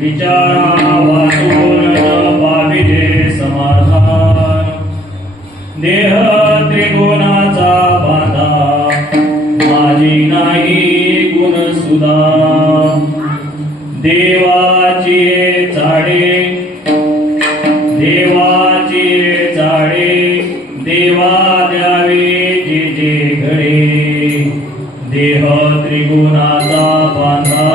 विचारा वाचून पाविले समाधान देह त्रिगुणाचा बाधा माझी नाही गुण सुधा देवाची चाडे देवाची चाडे देवा द्यावे जे जे घडे देह त्रिगुणाचा बाधा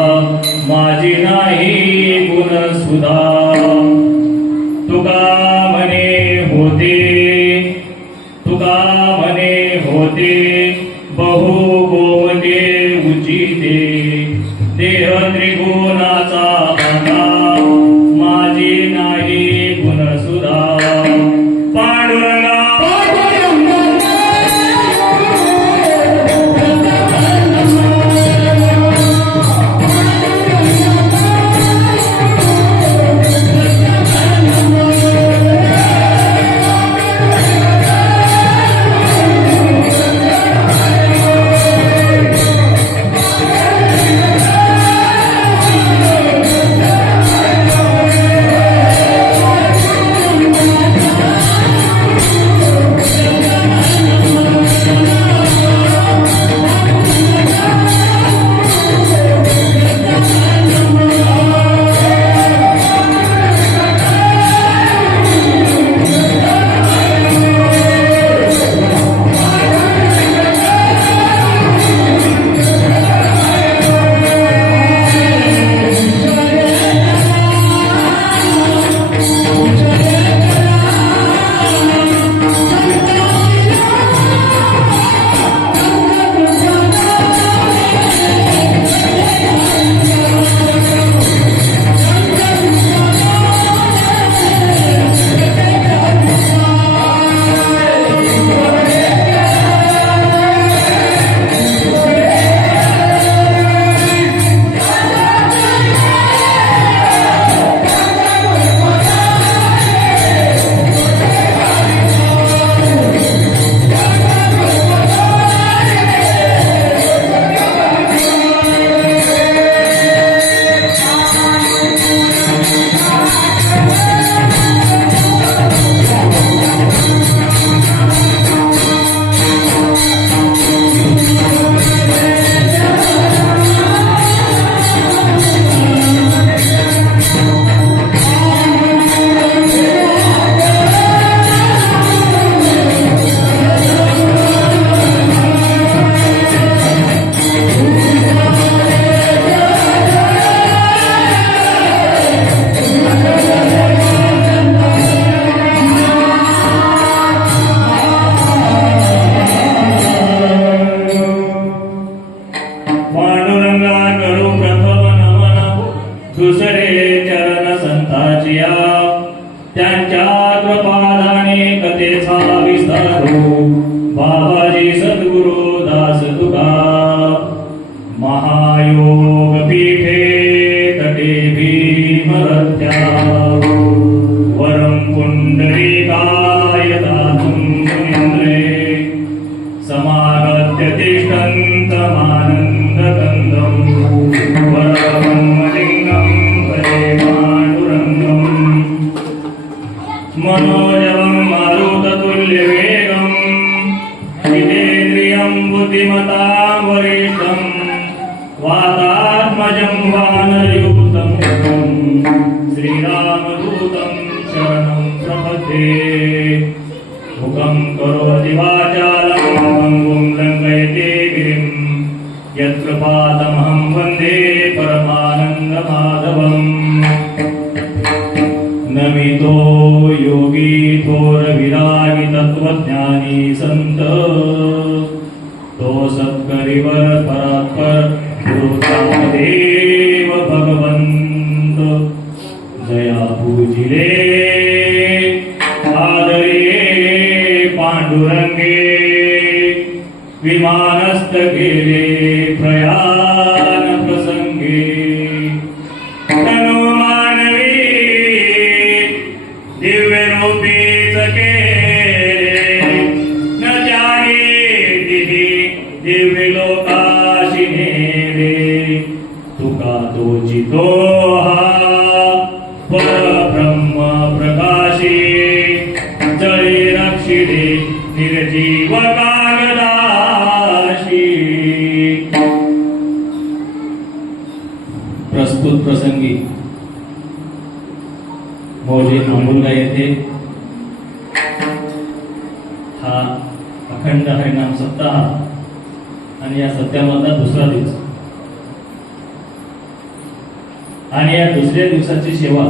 माझी नाही गुण सुधा तुका म्हणे होते बहु गोमते उचिते देह त्रिगुणाचा बाधा माझी नाही गुण सुधा पांडुरंगा अनन्तमानन्दकन्दं वरब्रह्मलिङ्गं भजे पाण्डुरङ्गम् मनोजवं मारुततुल्यवेगं जितेन्द्रियं बुद्धिमतां वरिष्ठं वातात्मजं वानरयूतं श्रीरामदूतं शरणं प्रपद्ये मुखं करोति वाचालं भङ्गुं लङ्घयते गिरिं यत्कृपातमहं वन्दे परमानन्दमाधवम् नमितो योगी थोरविरागी तत्त्वज्ञानी संत तो सत्करिवर परात्पर गुरुदेव भगवंत जया पूजिले आदरे पांडुरंगे विमानस्थ गेले प्रयाण प्रसंगे तनु मानवी दिव्य रूपीच केले न जागे दिली दिव्य लोकाशी नेले तुका तोची तो हा परब्रह्म प्रकाशी जळी रक्षिले निर्जीव कागदाशी प्रस्तुत प्रसंगी मौजे मांडुरगा येथे हा अखंड हरिनाम सप्ताह आणि या सप्ताहामधला दुसरा दिवस आणि या दुसऱ्या दिवसाची सेवा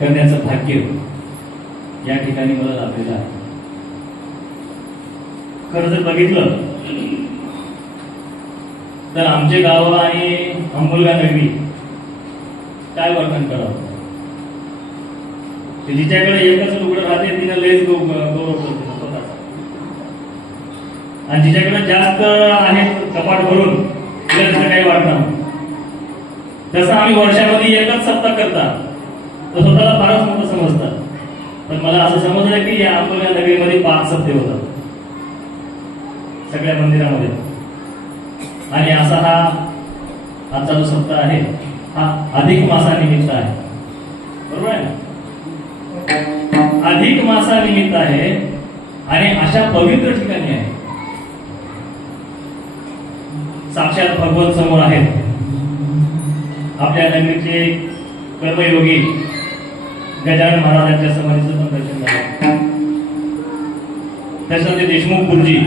करण्याचं भाग्य या ठिकाणी मला लाभलेलं आहे. खरं जर बघितलं तर आमचे गाव आणि अंबुलगा नगरी काय वर्णन करावं. जिच्याकडे एकच लुगडं राहते तिनं लयच गौरव करते स्वतःचा आणि जिच्याकडे जास्त आहे कपाट भरून तिला तसं काही वाटणार. तसं आम्ही वर्षामध्ये एकच सप्ताह करता तर स्वतःला फारच मोठं समजतात. पण मला असं समजलं की या अंबुलगा नगरीमध्ये 5 सप्ते होतात सगळ्या मंदिरामध्ये. आणि असा हा आजचा जो सप्ताह आहे हा अधिक मासानिमित्त आहे. बरोबर आहे ना. अधिक मासानिमित्त आहे आणि अशा पवित्र ठिकाणी आहे. साक्षात भगवंत समोर आहेत. आपल्या नगरीचे कर्मयोगी गजानन महाराजांच्या समाधीचं पण दर्शन झालं. त्याच्यामध्ये देशमुख गुरुजी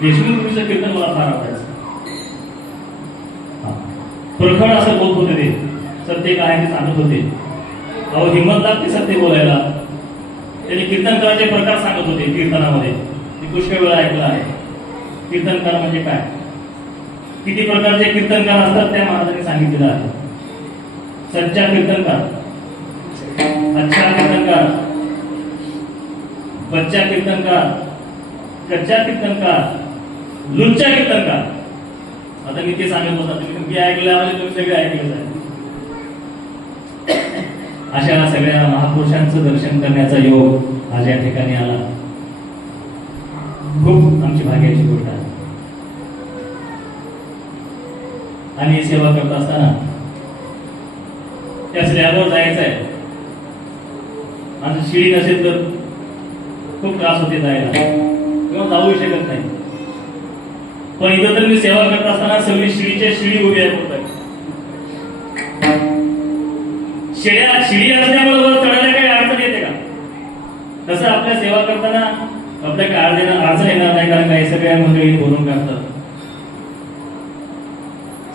कीर्तन मला फार आवडायचं. प्रखड असं बोलत होते ते. सत्य काय ते सांगत होते. अहो हिंमत लागते सत्य बोलायला. त्यांनी कीर्तनकाराचे प्रकार सांगत होते कीर्तनामध्ये. मी पुष्कळ वेळा ऐकलं आहे. कीर्तनकार म्हणजे काय, किती प्रकारचे कीर्तनकार असतात त्या महाराजांनी सांगितलेलं आहे. सच्चा कीर्तनकार, अच्छा कीर्तनकार, बच्चा कीर्तनकार, कच्चा कीर्तनकार, लुच्चा कीर्तनकार. आता मी ते सांगत होता. तुम्ही ऐकलं म्हणजे तुम्ही सगळे ऐकलं आहे. अशा सगळ्या महापुरुषांचं दर्शन करण्याचा योग आज या ठिकाणी आला. खूप आमची भाग्याची गोष्ट आहे. आणि सेवा करत असताना त्या स्लॅबवर जायचं आहे. माझं शिडी नसेल तर खूप त्रास होते जायला किंवा जाऊ शकत नाही. पण इथं तर मी सेवा करत असताना सगळी शिडी उभी आहे. शिडी असल्यामुळे वर चढायला काही अडचण येते का? तसं आपल्या सेवा करताना आपल्या काय अडचण येणार नाही. कारण काही सगळ्या मंडळी बोलून काढतात.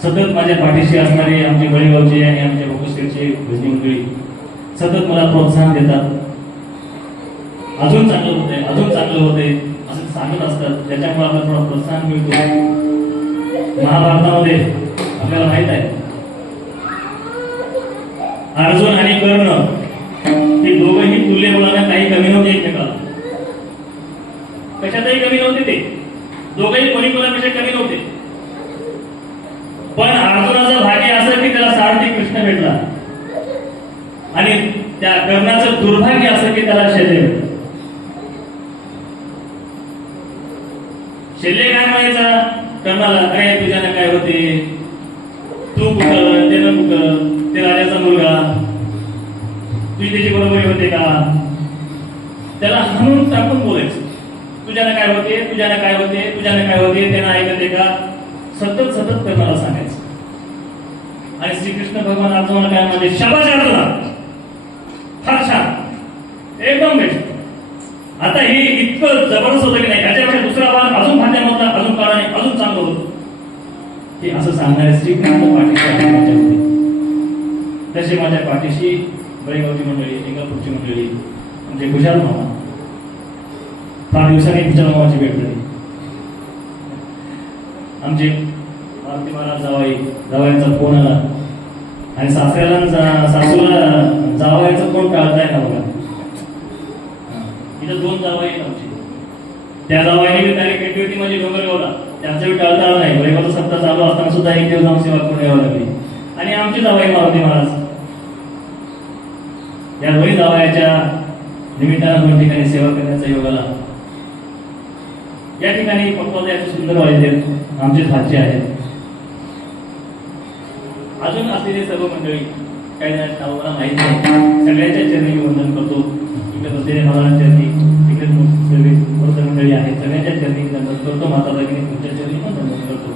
सतत माझ्या पाठीशी असणारे आमचे बळीगावचे आणि आमच्या भोगोस्टेटचे भजनी मंडळी सतत मला प्रोत्साहन देतात. अजून चांगलं होतंय, अजून चांगलं होतंय असं सांगत असतात. त्याच्यामुळे आपल्याला थोडं प्रोत्साहन मिळतो. महाभारतामध्ये आपल्याला माहित आहे अर्जुन आणि कर्ण हे दोघंही तुल्यबळाने काही कमी नव्हते एकमेकाला. कशातही कमी नव्हते. ते दोघंही कोणी कोणापेक्षा कमी नव्हते. पण अर्जुनाचं भाग्य असं की त्याला सारथी कृष्ण भेटला आणि त्या कर्णाचं दुर्भाग्य असं की त्याला शल्य भेटलं. शेल्ले काय म्हणायचा कर्णाला, अरे तुझ्यानं काय होते, तू कुठं त्यानं कुठं, ते राजाचा मुलगा, तुझी त्याची बरोबरी होते का? त्याला हाणून टाकून बोलायचं, तुझ्यानं काय होते, तुझ्यानं काय होते, तुझ्यानं काय होते, त्यानं ऐकते का? सतत सतत कर्णाला सांगायचं. आणि श्रीकृष्ण भगवान अर्जुनाला काय म्हणजे, शाबाश अर्जुना, फार छान, एकदम बेस्ट. आता हे इतकं जबरदस्त होतं की नाही, याच्यापेक्षा दुसरा भाग अजून भांड्यामधला अजून काळाने अजून चांगलं होतं. हे असं सांगणारे श्रीकृष्ण पाठीशी आहे माझ्यामध्ये. तसे माझ्या पाठीशी बळीगावची मंडळी, इंगापूरची मंडळी, आमचे गुजरात मामा, फार दिवसांनी गुजरात मामाची भेट झाली. आमचे मारुती महाराज जावयांचा फोन आला आणि सासऱ्याला सासूला जावयाचा फोन टाळताय ना बघा. इथं 2 जावई आहेत आमची. त्या जावयाने तारीख भेटली होती म्हणजे डोंगरगावला, त्यांचं टाळता आलं नाही. वैभव सप्ताह चालू असताना सुद्धा एक दिवस आमची सेवा करून यावं लागली. आणि आमची जावई मारुती महाराज, या दोन्ही जावयाच्या निमित्तानं 2 ठिकाणी सेवा करण्याचा योग आला. या ठिकाणी पक्वाद्याचे सुंदर वाले आमचे साथी आहेत. अजून असलेले सर्व मंडळी, काही जण नाव मला माहित नाही, सगळ्यांच्या चरणी मी वंदन करतो. इकडे बसलेले महाराज चरणी, तिकडे सर्व मंडळी आहेत, सगळ्यांच्या चरणी वंदन करतो. माता भगिनी तुमच्या चरणी पण वंदन करतो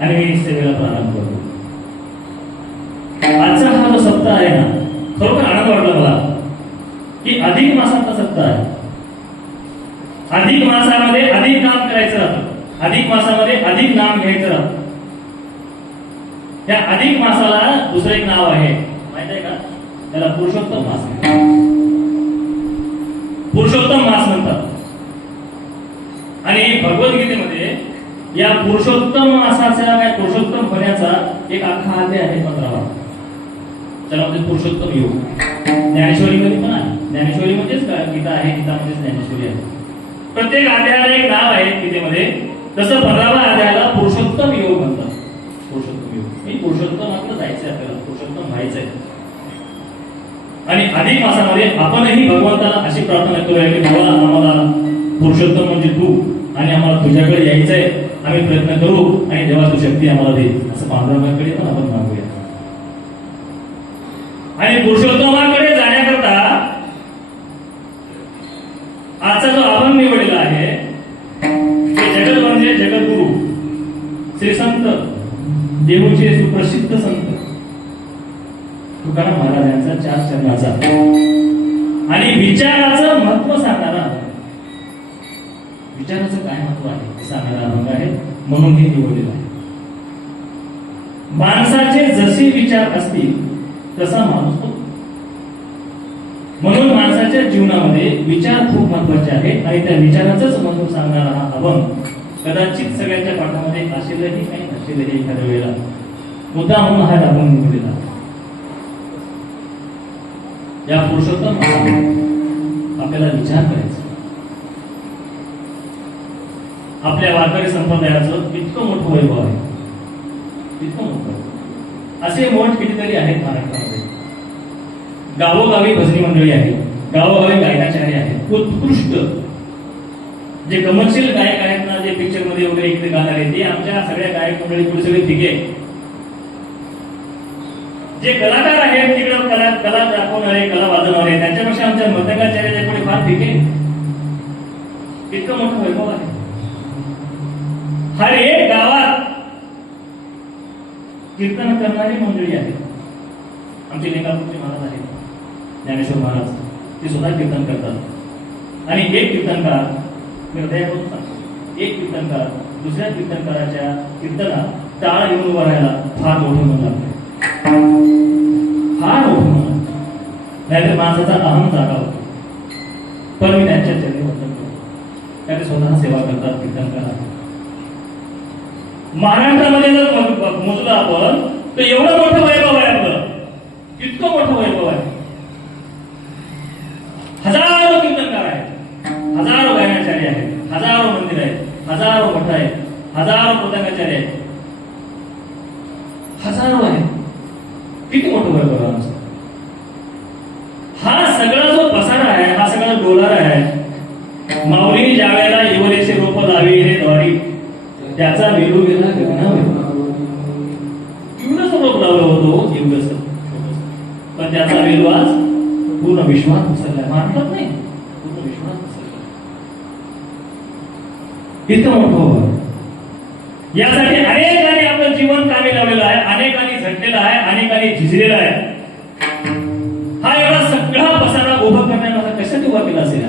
आणि मी सेवेला प्रारंभ करतो. आजचा हा जो सप्ताह आहे ना, खरोखर आनंद वाटला मला की अधिक मासाचा सप्ताह आहे. अधिक मासामध्ये अधिक नाम करायचं राहतं, अधिक मासामध्ये अधिक नाम घ्यायचं राहतं. त्या अधिक मासाला दुसरं एक नाव आहे, माहित आहे का? त्याला पुरुषोत्तम मास, पुरुषोत्तम मास म्हणतात. आणि भगवद्गीतेमध्ये या पुरुषोत्तम मासाचा काय पुरुषोत्तम होण्याचा एक अख्खा अध्याय आहे 15वा. त्याला म्हणजे पुरुषोत्तम योग. ज्ञानेश्वरीमध्ये पण आहे, ज्ञानेश्वरी म्हणजेच गीता आहे, गीता म्हणजेच ज्ञानेश्वरी आहे. प्रत्येक अध्यायाला एक नाव आहे गीतेमध्ये. तसं 15व्या अध्यायाला पुरुषोत्तम योग म्हणतात. पुरुषोत्तम योग मी पुरुषोत्तम आपलं जायचंय, आपल्याला पुरुषोत्तम व्हायचंय. आणि अधिक मासामध्ये आपणही भगवंताला अशी प्रार्थना करूया की बाबा आम्हाला पुरुषोत्तम म्हणजे तू, आणि आम्हाला तुझ्याकडे यायचंय, आम्ही प्रयत्न करू आणि देवा तू शक्ती आम्हाला दे, असं पांडुरंगाकडे पण आपण मागूया. आणि पुरुषोत्तमाकडे जाण्याकरता आजचा जो अभंग निवडलेला आहे ते जगत म्हणजे जगद्गुरु श्री संत देहूचे सुप्रसिद्ध संत तुकाराम महाराज यांचा 4 चरणाचा आणि विचाराचं महत्व सांगणारा, विचाराचं काय महत्व आहे हे सांगणारा अभंग आहे, म्हणून हे निवडलेलं आहे. माणसाचे जसे विचार असतील तसा माणूस होतो. म्हणून माणसाच्या जीवनामध्ये विचार खूप महत्वाचे आहेत आणि त्या विचाराचंच महत्व सांगणारा हा अभंग कदाचित सगळ्यांच्या पाठामध्ये असेलही काही नसेलही एखाद्या वेळेला मुद्दा म्हणून हा अभंग निवडलेला. या पुरुषोत्तम आपल्याला विचार करायचा. आपल्या वारकरी संप्रदायाचं इतकं मोठं वैभव आहे, इतकं मोठं. असे मोठ कितीतरी आहेत महाराष्ट्रामध्ये. गावोगावी भजनी मंडळी आहेत, गावोगावी गायकाचार्य आहेत, उत्कृष्ट जे कमर्शियल गायक आहेत ना, जे पिक्चर मध्ये वगैरे इकडे गाणारे, ते आमच्या सगळ्या गायक मंडळी पुढे सगळे ठीक आहे. जे कलाकार आहेत तिकडे कला दाखवणारे, कला वाजवणारे, त्यांच्यापेक्षा आमच्या मृदंगाचार्याच्या पुढे फार ठीक आहे. इतकं मोठं वैभव आहे. हर एक गावात कीर्तन करणारी मंडळी आहे. आमचे लिंगापूरचे महाराज आहेत, ज्ञानेश्वर महाराज, ते सुद्धा कीर्तन करतात. आणि एक कीर्तनकार, मी हृदयाकडून सांगतो, एक कीर्तनकार दुसऱ्या कीर्तनकाराच्या कीर्तनात टाळ घेऊन उभा राहायला फार मोठं मन लागतं, फार मोठं मन लागतं. नाहीतर माणसाचा अहम जागा होतो. पण मी त्यांच्या चरणी वंदन करतो, त्या ते स्वतः सेवा करतात, कीर्तन करतात. महाराष्ट्रामध्ये जर मोजलं आपण तर एवढं मोठं वैभव आहे आपलं, इतकं मोठं वैभव आहे. हजारो कीर्तनकार आहेत, हजारो गायनाचार्य आहेत, हजारो मंदिर आहेत, हजारो मठ आहेत, हजारो मृदंगाचार्य आहेत, हजारो आहेत. किती मोठं वैभव आहे आमचं. हा सगळा जो पसारा आहे, हा सगळा डोलारा आहे. माऊलीने ज्या वेळेला येवलेचे रोप लावी रे द्वारी, त्याचा वेलू गेला गगनावर. एवढं सगळं लावलं होतं एवढंच, पण त्याचा वेलू आज पूर्ण विश्वात पसरला. मानतात नाही, पूर्ण विश्वात पसरला. इतकं मोठं व्हावं यासाठी अनेकांनी आपलं जीवन कामी लावलेलं आहे, अनेकांनी झटलेलं आहे, अनेकांनी झिजलेलं आहे. हा एवढा सगळा पसारा उभा करण्याचा कशासाठी उभा केला असेल?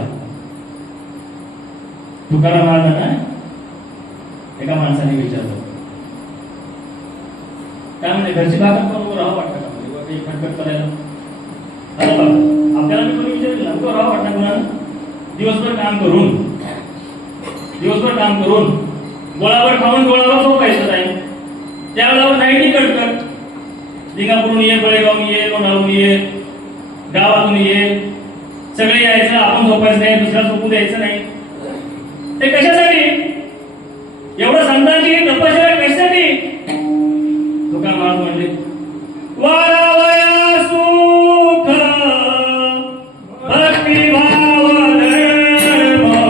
तुकाराम महाराजांना एका माणसाने विचारलं, काय म्हणजे घरची भाकर पण उभं राहावं वाटतं का? खटखट करायला आपल्याला मी कोणी विचारलं ना, उभं राहावं वाटतं कुणाला? दिवसभर काम करून गोळावर खाऊन गोळावर झोपायचं नाही. त्यावेळेला नाईटी कटकट, लिंगापूरून ये, बळेगावून ये, लोणावळून ये, गावातून ये, सगळे यायचं, आपण झोपायचं नाही, दुसऱ्या झोपू द्यायचं नाही. ते कशासाठी? एवढं संतांची तपश्चर्या कशासाठी? तुकाराम महाराज म्हणले, वारावया सुख भक्ती भाव धर्म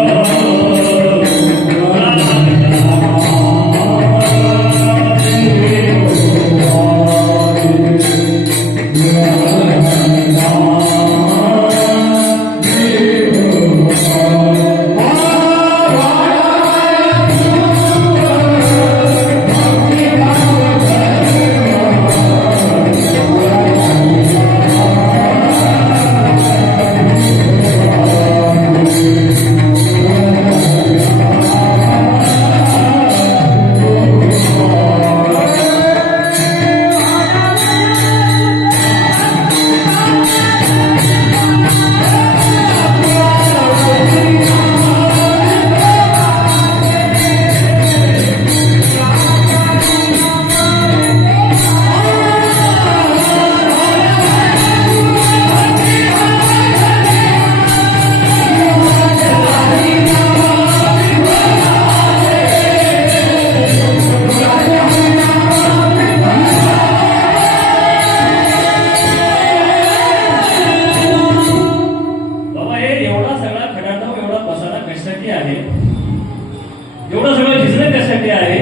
एवढं सगळं झिजणं कशासाठी आहे?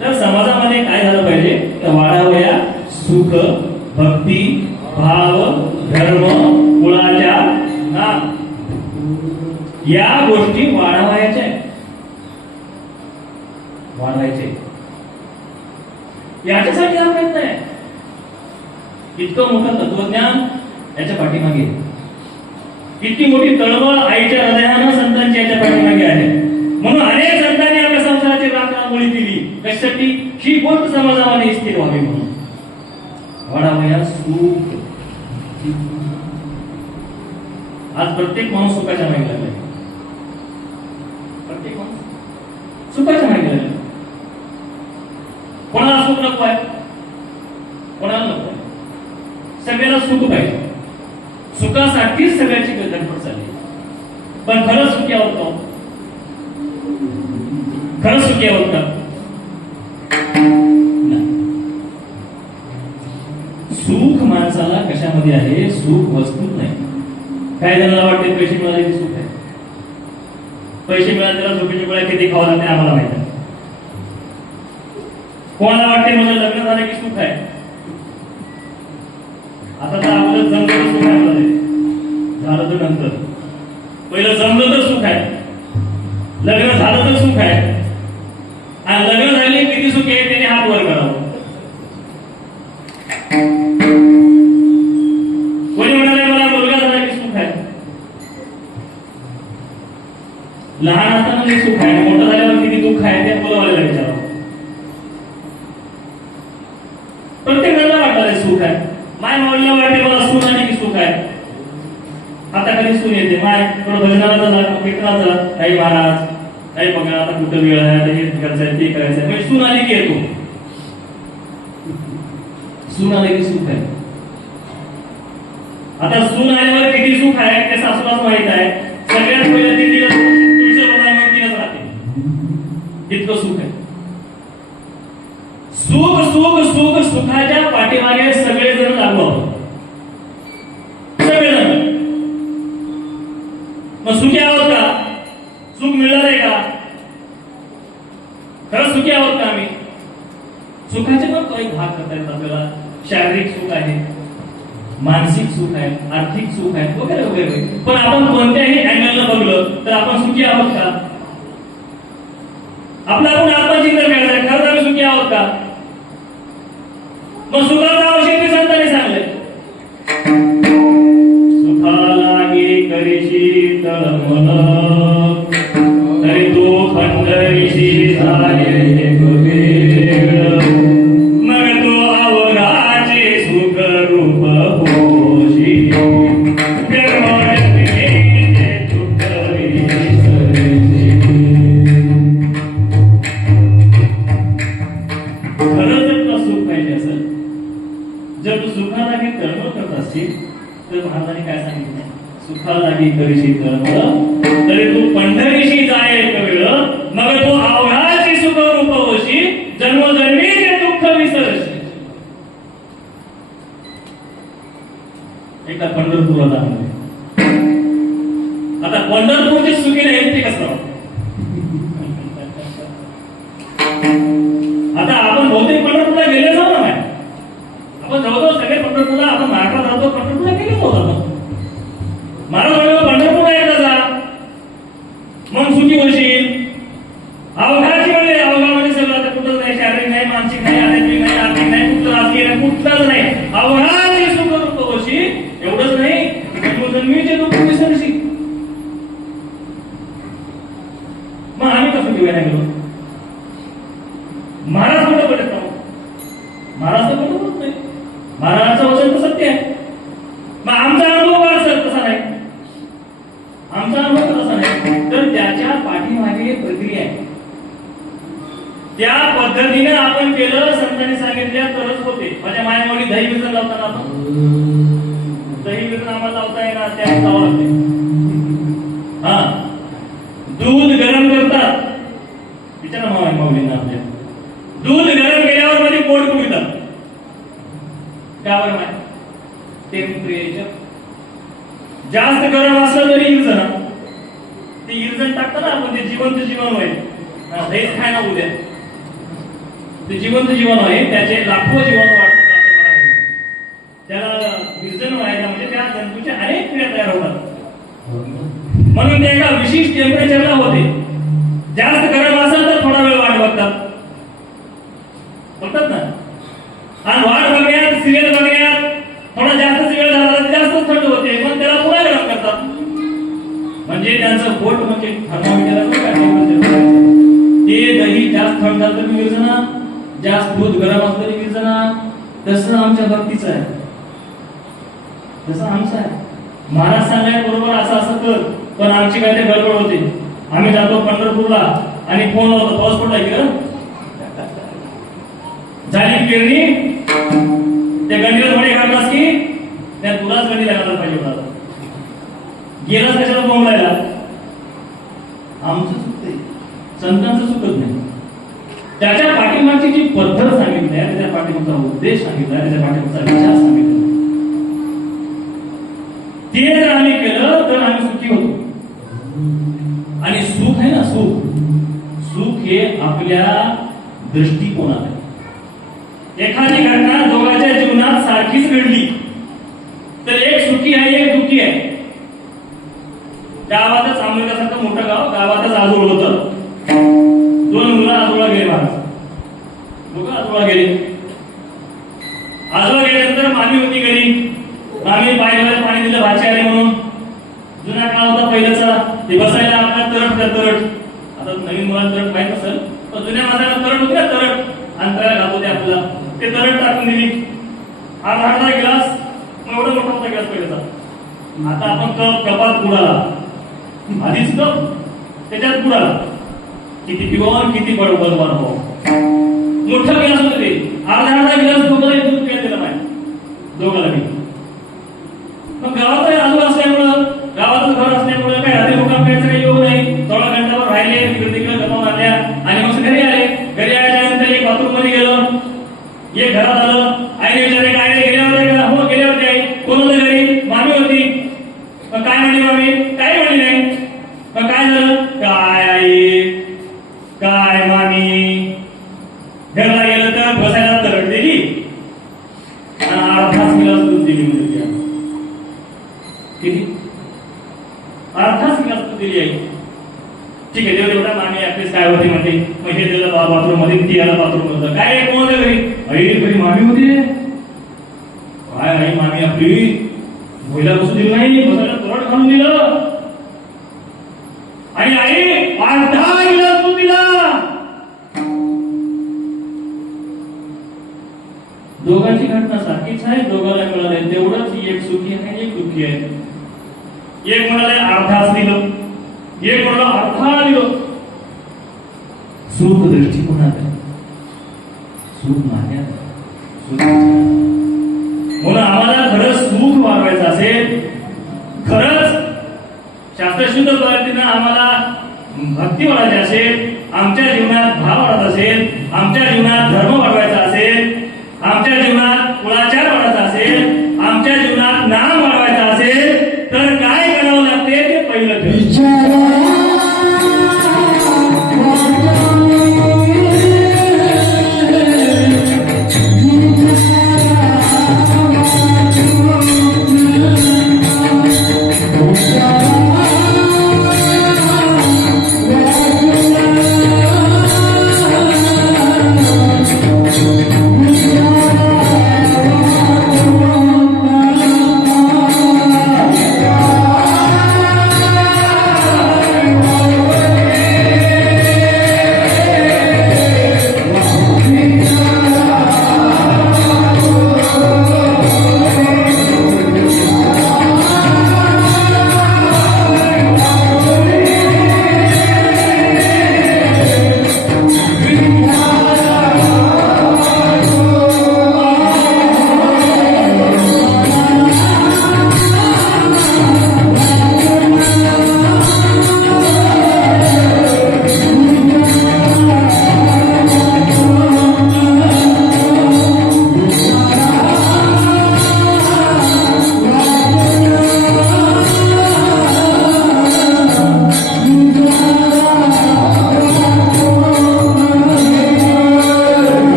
तर समाजामध्ये काय झालं पाहिजे? तर वाढावया सुख भक्ती भाव धर्म कुळाच्या नाम या गोष्टी वाढवायच्या, वाढवायचे. याच्यासाठी हा प्रयत्न आहे. इतकं मोठं तत्वज्ञान याच्या पाठीमागे, इतकी मोठी तळमळ आईच्या हृदयानं संतांची याच्या पाठीमागे आहे. म्हणून अनेक संतांनी आपल्या संसाराची राखणामुळी केली. कशासाठी? ही गोष्ट समाजामध्ये स्थिर व्हावी म्हणून. वाढावया सुख. आज प्रत्येक माणूस सुखाच्या मागे लागलाय. प्रत्येक माणूस सुखाच्या मागे लागलाय. कोणाला सुख नको आहे? कोणाला नको आहे? सगळ्याला सुख पाहिजे. सुखासाठीच सगळ्याची धडपड चालली. पण खरं सुखी आहोत का? खरं सुखी आहोत का? सुख माणसाला कशामध्ये आहे? सुख वस्तूत नाही. काय जणांना वाटते पैसे मिळाले की सुख आहे. पैसे मिळाले त्याला झोपेच्या गोळ्या किती खावा लागते आम्हाला माहिती आहे. कोणाला वाटते म्हणजे लग्न झालं की सुख आहे. आता तर आपलं जमलं तर सुख आहे, झालं तर नंतर. पहिलं जमलं तर सुख आहे, लग्न झालं तर सुख आहे. आणि लग्न झाले किती सुख आहे त्याने हात वर करावं. कोणी म्हणाले मला मुलगा झाला की सुख आहे. लहान असताना सुख आहे, मोठं झाल्यावर किती दुःख आहे ते मुलावाल्याला विचारावं. प्रत्येक जणांना वाटतं सुख आहे. माय मावलीला वाटते मला सून आली की सुख आहे. आता कधी सून येते, माय थोडं भजनाला झाला, कीर्तनाला झाला, काही महाराज काही बघा आता कुठं वेळ आहे, हे करायचं ते करायचं. म्हणजे सून आली की येतो. सून आली की सुख आहे. आता सून आल्यावर किती सुख आहे ते सासूलाच माहित आहे. सगळ्यात पहिल्या तिला तुळशी रोगांवरतीच राहते. इतकं सुख आहे. सुख सुख सुख सुखाच्या पाठीमागे सगळेजण लागू आहोत. सगळेजण. मग सुखी आहोत का? सुख मिळणार आहे का? खरंच सुखी आहोत का आम्ही? सुखाचे पण काही भाग करता येतात आपल्याला. शारीरिक सुख आहे, मानसिक सुख आहे, आर्थिक सुख आहे, वगैरे वगैरे. पण आपण कोणत्याही अँगलनं बघलं तर आपण सुखी आहोत का? आपला आपण आत्मचिंतन करायचं, खरंच आम्ही सुखी आहोत का? मग सुखाचा आवश्यक संतांनी सांगले, सुखालागी करीशी तळमळ, तरी तो पंढरीशी झाले वेळ, मग तो अवघाचे सुख रूप होशी, जन्मजन्मीचे दुःख विसरशी. खरंच जर तुला सुख पाहिजे असेल, जर तू सुखालागी तळमळ करत असशील तर महाराजांनी काय सांगितलं? सुखालागी करीशी तळमळ, तरी तू पंढरीशी जाय एक वेळ, मग तो अवघाची सुख रूप होशी, जन्मजन्मीचे दुःख विसरशी. एकदा पंढरपूरला जाणार. आता पंढरपूरची सुखी नाही ते कसं? आता आपण बहुतेक पंढरपूरला गेले जाऊ ना. आपण जवळजवळ सगळे पंढरपूरला, आपण महाराष्ट्रात राहतो, पंढरपूरला गेले जाऊ. महाराज पंढरपूरला एकदा जा, मग सुखी होशील. अवघाची म्हणजे अवघा म्हणजे सगळं आता कुठंच नाही, शारीरिक नाही, मानसिक नाही, आध्यात्मिक नाही, आर्थिक नाही, कुठलं राजकीय नाही, कुठलंच नाही. अवघाची सुख रूप होशील. एवढंच नाही, जन्मजन्मीचे दुःख विसरशील. मग आम्ही कसं घेऊया नाही गेलो? महाराज कुठं पडत नाही, महाराज तर कुठं होत नाही. महाराजांचं वचन तर सत्य आहे. मग आमचा अनुभव का सर तसा नाही? आमचा अनुभव तसा नाही, तर त्याच्या पाठीमागे प्रक्रिया आहे. त्या पद्धतीने आपण केलं, संतांनी सांगितल्या तरच होते. माझ्या मायावडी दही विरजण लावताना आपण, दही विरजण आम्हाला लावता येणार, त्या लावावं लागते. हा, दूध गरम करतात, विचारा माऊलींना आपल्या. दूध गरम केल्यावर मध्ये पोट फुगतात. का बरं माहिती? टेम्परेचर जास्त गरम असलं तरी इरजण, ते इरजण टाकतं ना आपण, ते जिवंत जीवन होईल. हेच खाय ना उद्या, ते जिवंत जीवन होईल, त्याचे लाखो जीवन वाढतात. त्याला विरजण व्हायला म्हणजे त्या जंतूच्या अनेक क्रिया तयार होतात. म्हणून ते एका विशिष्ट टेम्परेचरला होते. जास्त गरम असेल तर थोडा वेळ वाट बघतात, बघतात ना. आणि वाट बघण्यात, सिरियल बघण्यात थोडा जास्त वेळ झाला तर जास्त थंड होते, पण त्याला पुन्हा गरम करतात. म्हणजे त्यांचं पोट म्हणजे ते दही जास्त थंड झालं तरी विरजना, जास्त दूध गरम असलं तरी विरजना. तसं आमच्या भक्तीचं आहे, तसं आमचं आहे. महाराज सांगाय बरोबर असं असं कर, पण आमची काय ते गडबड होते. आम्ही जातो पंढरपूरला आणि फोन लावतो, पाऊस पडला की झाली पेरणी, त्या गंडीला थोडी काढलास की त्या तुलाच गंडी लागायला पाहिजे होता. गेलाच कशाला बोंबलायला? आमचं चुकतंय, संतांचं चुकत नाही. त्याच्या पाठीमागची जी पद्धत सांगितली आहे, त्याच्या पाठीमागचा उद्देश सांगितला आहे, त्याच्या पाठीमागचा विचार सांगितला, ते जर आम्ही केलं तर आम्ही सुखी होतो. आणि सुख आहे ना, सुख, सुख हे आपल्या दृष्टिकोनात आहे. एखादी घटना दोघांच्या जीवनात सारखीच घडली तर एक सुखी आहे, एक दुःखी आहे. गावातच अमेरिकासारखं मोठं गाव, गावातच आजोळ होतं. दोन मुलं आजोळा गेले, महाराज दोघं आजोळा गेले. आजोळा गेल्यानंतर मामी होती घरी. मामी पाण्यावर पाणी दिलं, भाची आले म्हणून. जुना काळ होता पहिल्याचा, ते बसायला आपला तरट. आता नवीन मुलांना तरट माहित असेल, पण जुन्या माणसाला तरट होती ना, तरट अंतराला घात होते आपल्याला. ते तरट टाकून दिली. अर्धा गिलास, मग एवढा मोठा होता गिलास पहिल्याचा. आता आपण कपात बुडाला, आधीच कप त्याच्यात बुडाला. किती पिवान, किती बरोबर हो. मोठा गिलास होते ते, अर्धा गिलास दोघांना दूध प्यायला दिलं पाहिजे, दोघांना बी. मग गावात आजू असल्यामुळं, गावातच घर असल्यामुळं काय रात्री मुक्काम करायचं काही योग नाही. थोडा घंटाभर राहिले, तिकडे गप्पा मारल्या आणि मग घरी आले. घरी आल्यानंतर एक बाथरूम मध्ये गेलो, एक घरात आलं. आईने विचारले, काय रे गेल्या होते का? हो गेल्या होते आई. कोण होतं घरी? मामी होती. मग काय म्हणली मामी? काही म्हणली नाही. मग काय झालं? काय आई, काय मामी, तेच काय होते म्हणते मग हे त्याला बाथरूम मध्ये ती याला बाथरूम होतं काय कोण होतं घरी आई घरी मामी होती काय आई मामी आपली महिला बसू दिली नाही बसायला तोड घालून दिलं आणि आई अर्धा गिलास दूध दिला दोघांची घटना सारखीच आहे दोघांना मिळाले तेवढंच एक सुखी आहे एक दुःखी आहे एक म्हणाले अर्धाच दिलं एक म्हणाला अर्धा दिलं सुख दृष्टिकोनात सुख मान्यात म्हणून आम्हाला खरंच सुख वाढवायचं असेल खरंच शास्त्रशुद्ध पद्धतीनं आम्हाला भक्ती वाढायची असेल आमच्या जीवनात भाव वाढत असेल आमच्या जीवनात धर्म वाढवायचा असेल आमच्या जीवनात कुळाचार वाढवायचा असेल आमच्या जीवनात नाम वाढवायचा असेल तर काय करावं लागते ते पहिलं Thank you.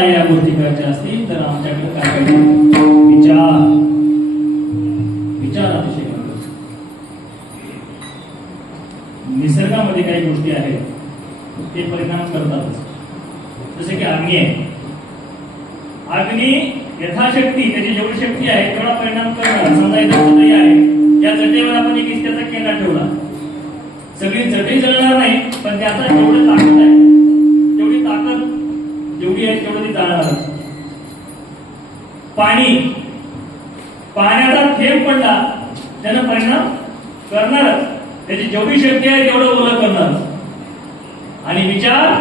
तुम्हाला या गोष्टी करायच्या असतील तर आमच्याकडे काय पाहिजे? विचार. विचार अतिशय महत्त्वाचे. निसर्गामध्ये काही गोष्टी आहेत ते परिणाम करतातच. जसे की अग्नी आहे. अग्नी यथाशक्ती त्याची जेवढी शक्ती आहे तेवढा परिणाम करणार. समजा इथं चटई आहे, या चटईवर आपण एक इस्त्याचा केंद्र ठेवला, सगळी चटई जळणार नाही, पण त्याचा जेवढी ताकद आहे तेवढी ताकद जेवढी आहे तेवढं ती जाणार. पाणी, पाण्याचा थेंब पडला त्यानं परिणाम करणारच. त्याची जेवढी शक्ती आहे तेवढं ओलं करणार. आणि विचार,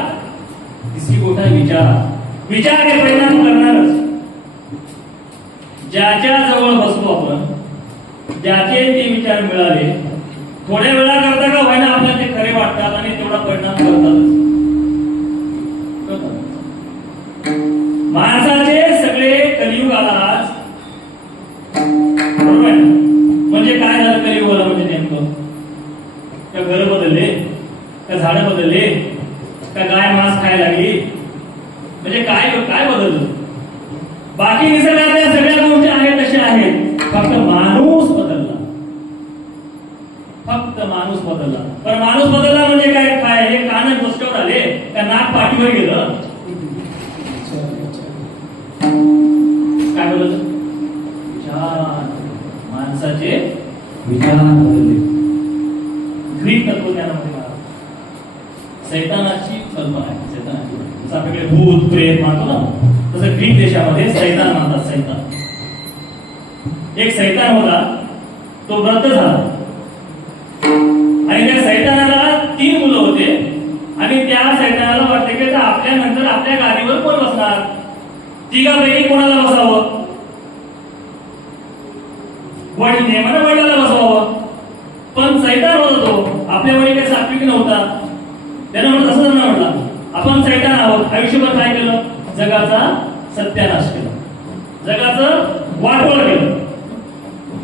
तिसरी गोष्ट आहे विचार. विचार हे परिणाम करणारच. ज्याच्या जवळ बसतो आपण, ज्याचे ते विचार मिळाले, थोड्या वेळा करता का व्हायना आपल्याला ते खरे वाटतात आणि तेवढा परिणाम करतातच. माणसाचे सगळे कलियुग आला आज, बरोबर. म्हणजे काय झालं कलियुगाला? म्हणजे नेमकं का घर बदलले, का झाडं बदलले, का गाय मांस खायला लागली, म्हणजे काय काय बदललं? बाकी निसर्गातल्या सगळ्या गोष्टी आहेत तशा आहेत, फक्त माणूस बदलला. फक्त माणूस बदलला. पण माणूस बदलला म्हणजे काय? काय हे कान रस्त्यावर आले का नाक पाठीवर गेलं? काय बदललं? विचार. माणसाचे विचार बदलले. ग्रीक तत्वज्ञानामध्ये सैतानाची कल्पना आहे. सैतानाची, जसं आपल्याकडे भूत प्रेत मानतो ना, तसं ग्रीक देशामध्ये सैतान मानतात. सैतान, एक सैतान होता, तो व्रत झाला आणि त्या सैतानाला 3 मुलं होते. आणि त्या सैतानाला वाटते की आपल्या नंतर आपल्या गादीवर कोण बसणार? तिघापैकी कोणाला बसावं? वडील नेमानं वडिलाला बसवावं. पण सैतान होता तो, आपल्या वडील काही सात्विक नव्हता. त्यानं म्हणत असं नाही म्हटलं, आपण सैतान आहोत, आयुष्यभर काय केलं? जगाचा सत्यानाश केला, जगाचं वाटोळ केलं.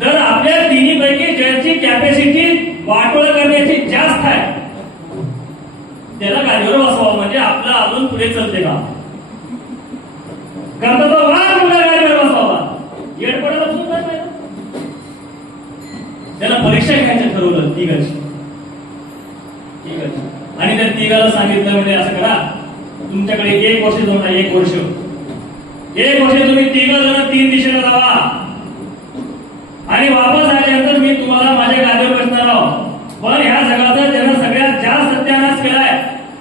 तर आपल्या तिन्हीपैकी ज्याची कॅपॅसिटी वाटोळ करण्याची जास्त आहे त्याला गाडीवर बसवावं. म्हणजे आपलं अजून पुढे चलते का? करता तो वाघ मुला गाडीवर बसवावा. येडपडा बसून काय पाहिजे? त्याला परीक्षा घ्यायचं ठरवलं तिघाची. आणि त्या तिघाला सांगितलं म्हणजे असं करा, तुमच्याकडे 1 वर्ष जाऊन 1 वर्ष तुम्ही 3 जण 3 दिशेला जावा आणि वापस आल्यानंतर मी तुम्हाला माझ्या गादीवर बसणार आहोत. पण ह्या जगाचा ज्यानं सगळ्यात जास्त सत्यानाश केलाय,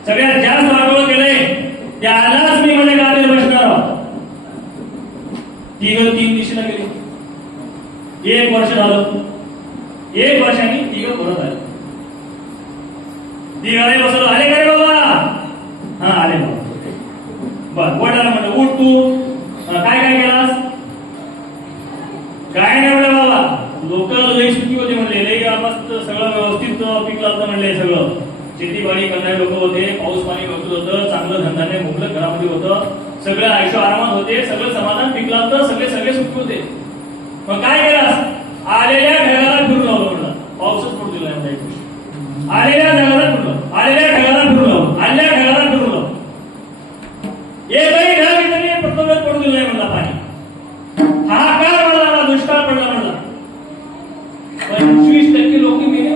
सगळ्यात जास्त वाटोळ केलंय, त्यालाच मी माझ्या गादीवर बसणार आहोत. 3 दिशेला गेले. 1 वर्ष झालं. 1 वर्षांनी 3 परत आले. तिघाले बसलो. आले का रे बाबा? हा आले बाबा. बर. वडिलांना म्हणलं उठ तू. काय काय केलास? काय नाही म्हणलं बाबा, लोक लई सुखी होते म्हणले, लई मस्त सगळं व्यवस्थित पीक लागतं म्हणले. सगळं शेतीबाडी करणारे लोक होते, पाऊस पाणी भरपूर होतं, चांगलं धंदाने मोकळं घरामध्ये होतं, सगळं आयुष्य आरामात होते, सगळं समाधान पीक लागतं, सगळे सुखी होते. मग काय केलास? आलेल्या ढगाला फिरून लावलं म्हणलं. पाऊसच पडू दिला नाही. आलेल्या ढगाला फिरलो, आलेल्या ढगाला फिरलो, आलेल्या ढगाला फिरलो. एकही ढग इथे पृथ्वीवर पडू दिलं नाही म्हणला. पाणी हाहाकार पडला, दुष्काळ पडला म्हणला. 25% लोक मेले.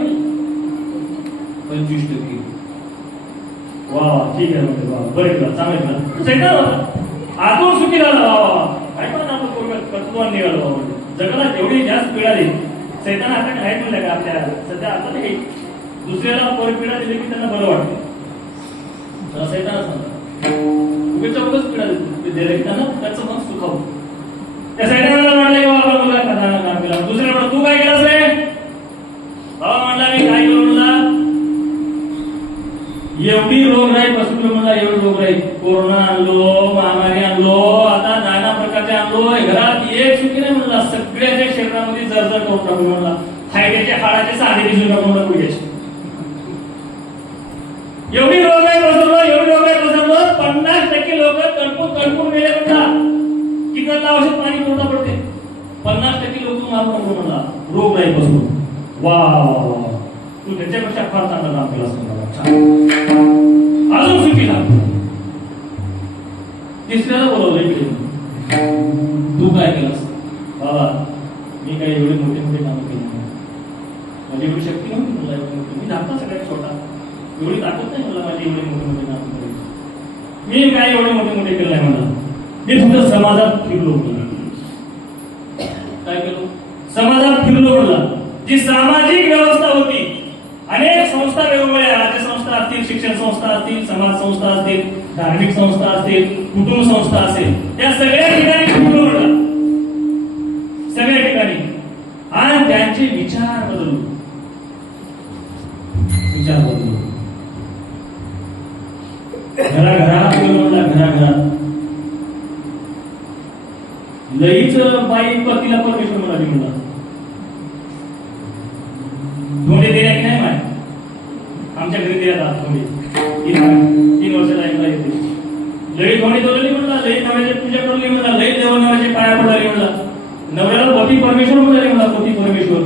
25%. वा ठीक आहे म्हणजे वा बरं केलं, चांगलं केलं. सैतान होता, आतून सुखी झाला. वा काय पण आपण कर्तृत्वान निघालो बाबा. जगाला जेवढी जास्त पीडा दिली सैतान आता काय म्हणलं का आपल्या सध्या आता नाही. दुसऱ्याला परपीडा दिली की त्यांना बरं वाटतं. सैतानच म्हणतात उगेच्या उगच पीडा दिली की त्यांना त्याचं मन सुखावं. त्या सैतानाला म्हणलं की बाबा मुला काम केला. दुसऱ्या म्हणलं तू काय केलास रे? बाबा म्हणला मी काय केलं म्हणला, एवढी रोगराई पसरली म्हणला, एवढी रोगराई. कोरोना आणलो, महामारी आणलो, आता नाना प्रकारचे आणलो, घरात एक सुखी नाही म्हणला. सगळ्याच्या शरीरामध्ये जर्जर करून टाकू म्हणला. फायद्याचे हाडाचे साधे दिसून टाकून टाकू. एवढी रोगराई पसरलो, एवढी रोगराई पसरलो, 50% लोक तडपून मेले म्हणला. किती औषध पाणी कोणता पडते? 50% लोक मारून नको म्हणला रोगराई पसरून. वा तू त्याच्यापेक्षा फार चांगलं काम केलं असं. अजून सुखी झाला. तिसऱ्याला बोलवलं इकडे. तू काय केलंस? बाबा मी काही एवढे मोठे मोठे कामं केली नाही, माझी एवढी शक्ती नव्हती मला एवढी मोठी. मी धाकटा सगळ्यात छोटा, एवढी ताकद नाही मला माझी एवढे मोठे मोठे कामं करायची. मी काय एवढे मोठे मोठे केलं नाही मला. मी फक्त समाजात फिरलो. काय केलं? समाजात फिरलो म्हणला. जी सामाजिक व्यवस्था होती, अनेक संस्था वेगवेगळ्या, राज्य संस्था असतील, शिक्षण संस्था असतील, समाज संस्था असतील, धार्मिक संस्था असतील, कुटुंब संस्था असेल, त्या सगळ्या ठिकाणी फिरलो म्हणला. सगळ्या ठिकाणी. आणि त्यांचे विचार बदलू. घराघरात गेलो म्हणला. घराघरात लईच बाई पतीला परमेश्वर म्हणाली म्हणला. धोंडे दिल्या की नाही माय? आमच्या घरी दिल्या जात धोंडे. 3 वर्षाला एकदा येते. लई धोंडे दोलली म्हणला. लई नवऱ्याची पूजा करली म्हणला. लई देव नवऱ्याचे पाया पडली म्हणला. नवऱ्याला पती परमेश्वर म्हणाले म्हणला. पती परमेश्वर.